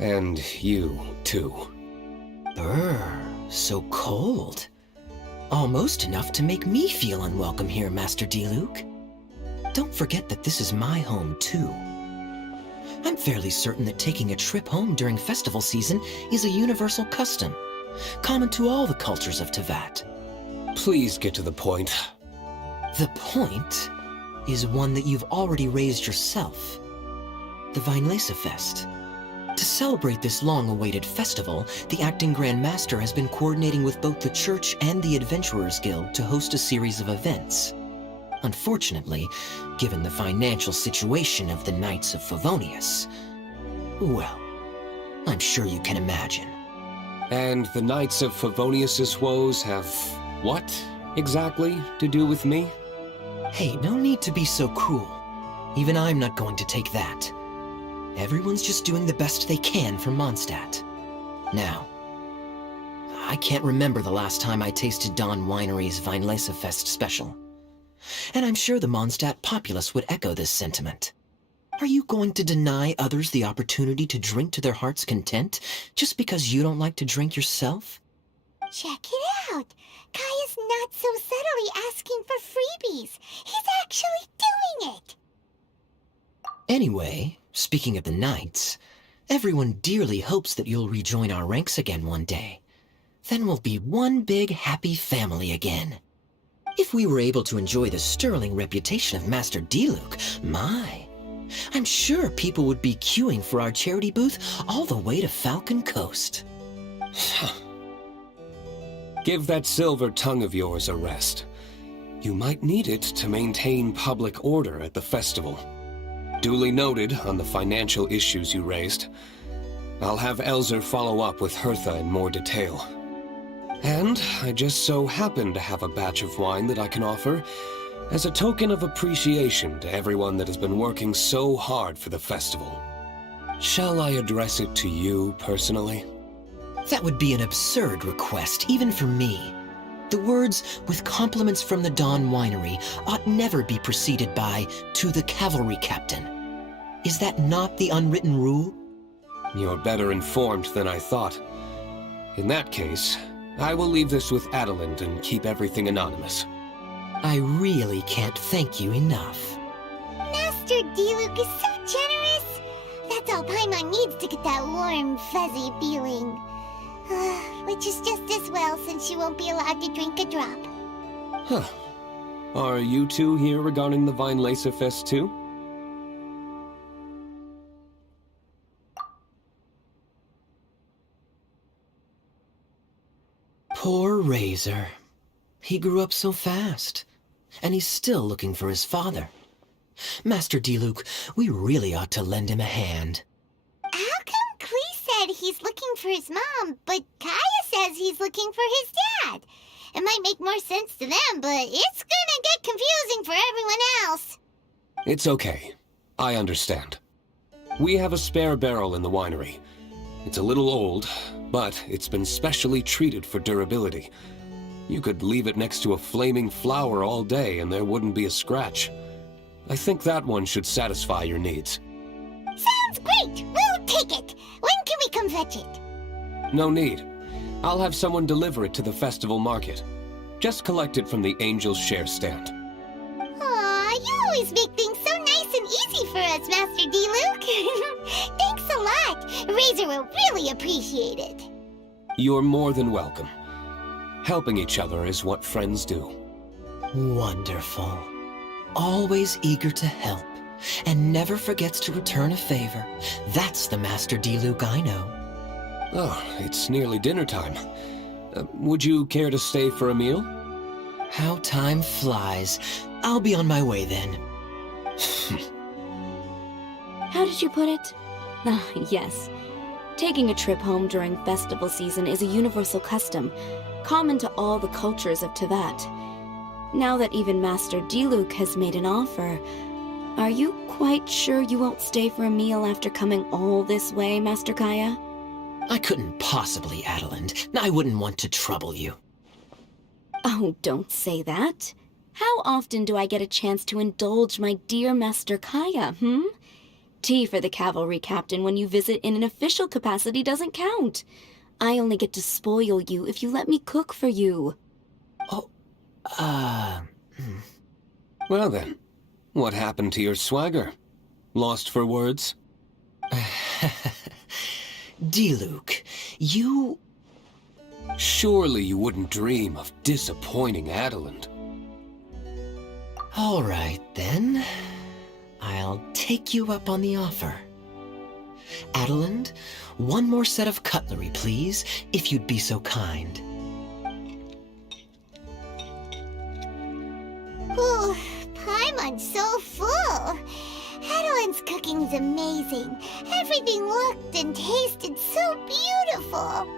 and you, too. Brr, so cold. Almost enough to make me feel unwelcome here, Master D-Luke. Don't forget that this is my home, too. I'm fairly certain that taking a trip home during festival season is a universal custom, common to all the cultures of Teyvat. Please get to the point. The point is one that you've already raised yourself. The Weinlesefest. To celebrate this long-awaited festival, the Acting Grand Master has been coordinating with both the Church and the Adventurers Guild to host a series of events. Unfortunately, given the financial situation of the Knights of Favonius, well, I'm sure you can imagine. And the Knights of Favonius' woes have what, exactly, to do with me? Hey, no need to be so cruel. Even I'm not going to take that. Everyone's just doing the best they can for Mondstadt. Now, I can't remember the last time I tasted Dawn Winery's Weinlesefest special. And I'm sure the Mondstadt populace would echo this sentiment. Are you going to deny others the opportunity to drink to their heart's content just because you don't like to drink yourself? Check it out! Kaya's not so subtly asking for freebies. He's actually doing it! Anyway, speaking of the Knights, everyone dearly hopes that you'll rejoin our ranks again one day. Then we'll be one big happy family again. If we were able to enjoy the sterling reputation of Master D-Luke, my, I'm sure people would be queuing for our charity booth all the way to Falcon Coast. Give that silver tongue of yours a rest. You might need it to maintain public order at the festival. Duly noted on the financial issues you raised. I'll have Elzer follow up with Hertha in more detail. And I just so happen to have a batch of wine that I can offer as a token of appreciation to everyone that has been working so hard for the festival. Shall I address it to you personally? That would be an absurd request, even for me. The words, with compliments from the Dawn Winery, ought never be preceded by, to the cavalry captain. Is that not the unwritten rule? You're better informed than I thought. In that case, I will leave this with Adelind and keep everything anonymous. I really can't thank you enough. Master D-Luke is so generous! That's all Paimon needs to get that warm, fuzzy feeling. Which is just as well since she won't be allowed to drink a drop. Huh. Are you two here regarding the Weinlesefest too? Poor Razor. He grew up so fast, and he's still looking for his father. Master D-Luke, we really ought to lend him a hand. How come Klee said he's looking for his mom, but Kaya says he's looking for his dad? It might make more sense to them, but it's gonna get confusing for everyone else. It's okay. I understand. We have a spare barrel in the winery. It's a little old, but it's been specially treated for durability. You could leave it next to a flaming flower all day and there wouldn't be a scratch. I think that one should satisfy your needs. Sounds great! We'll take it! When can we come fetch it? No need. I'll have someone deliver it to the festival market. Just collect it from the Angel's Share stand. Aw, you always make things so nice and easy for us, Master D-Luke. Thanks a lot. Razor will really appreciate it. You're more than welcome. Helping each other is what friends do. Wonderful. Always eager to help, and never forgets to return a favor. That's the Master D-Luke I know. Oh, it's nearly dinner time. Would you care to stay for a meal? How time flies. I'll be on my way then. How did you put it? Ah, yes. Taking a trip home during festival season is a universal custom, common to all the cultures of Teyvat. Now that even Master D-Luke has made an offer, are you quite sure you won't stay for a meal after coming all this way, Master Kaya? I couldn't possibly, Adelind. I wouldn't want to trouble you. Oh, don't say that. How often do I get a chance to indulge my dear Master Kaya, Tea for the cavalry captain when you visit in an official capacity doesn't count. I only get to spoil you if you let me cook for you. Oh, Well then, what happened to your swagger? Lost for words? Diluc, you... Surely you wouldn't dream of disappointing Adeland. All right, then. I'll take you up on the offer. Adeland, one more set of cutlery, please, if you'd be so kind. Ooh, Paimon's so full. Adelan's cooking's amazing. Everything looked and tasted so beautiful.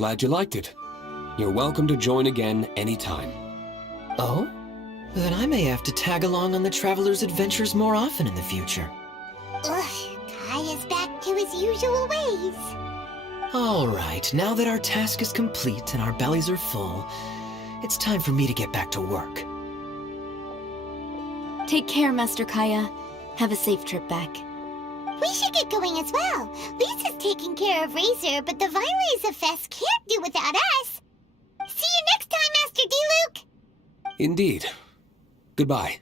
Glad you liked it. You're welcome to join again anytime. Oh? Then I may have to tag along on the Traveler's adventures more often in the future. Ugh, Kai is back to his usual ways. All right, now that our task is complete and our bellies are full, it's time for me to get back to work. Take care, Master Kaya. Have a safe trip back. We should get going as well. Lisa's taking care of Razor, but the Vinelaser Fest can't do without us. See you next time, Master Diluc! Indeed. Goodbye.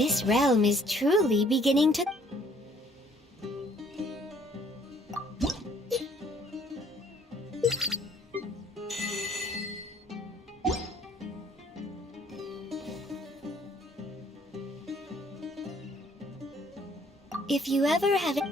This realm is truly beginning to... If you ever have it...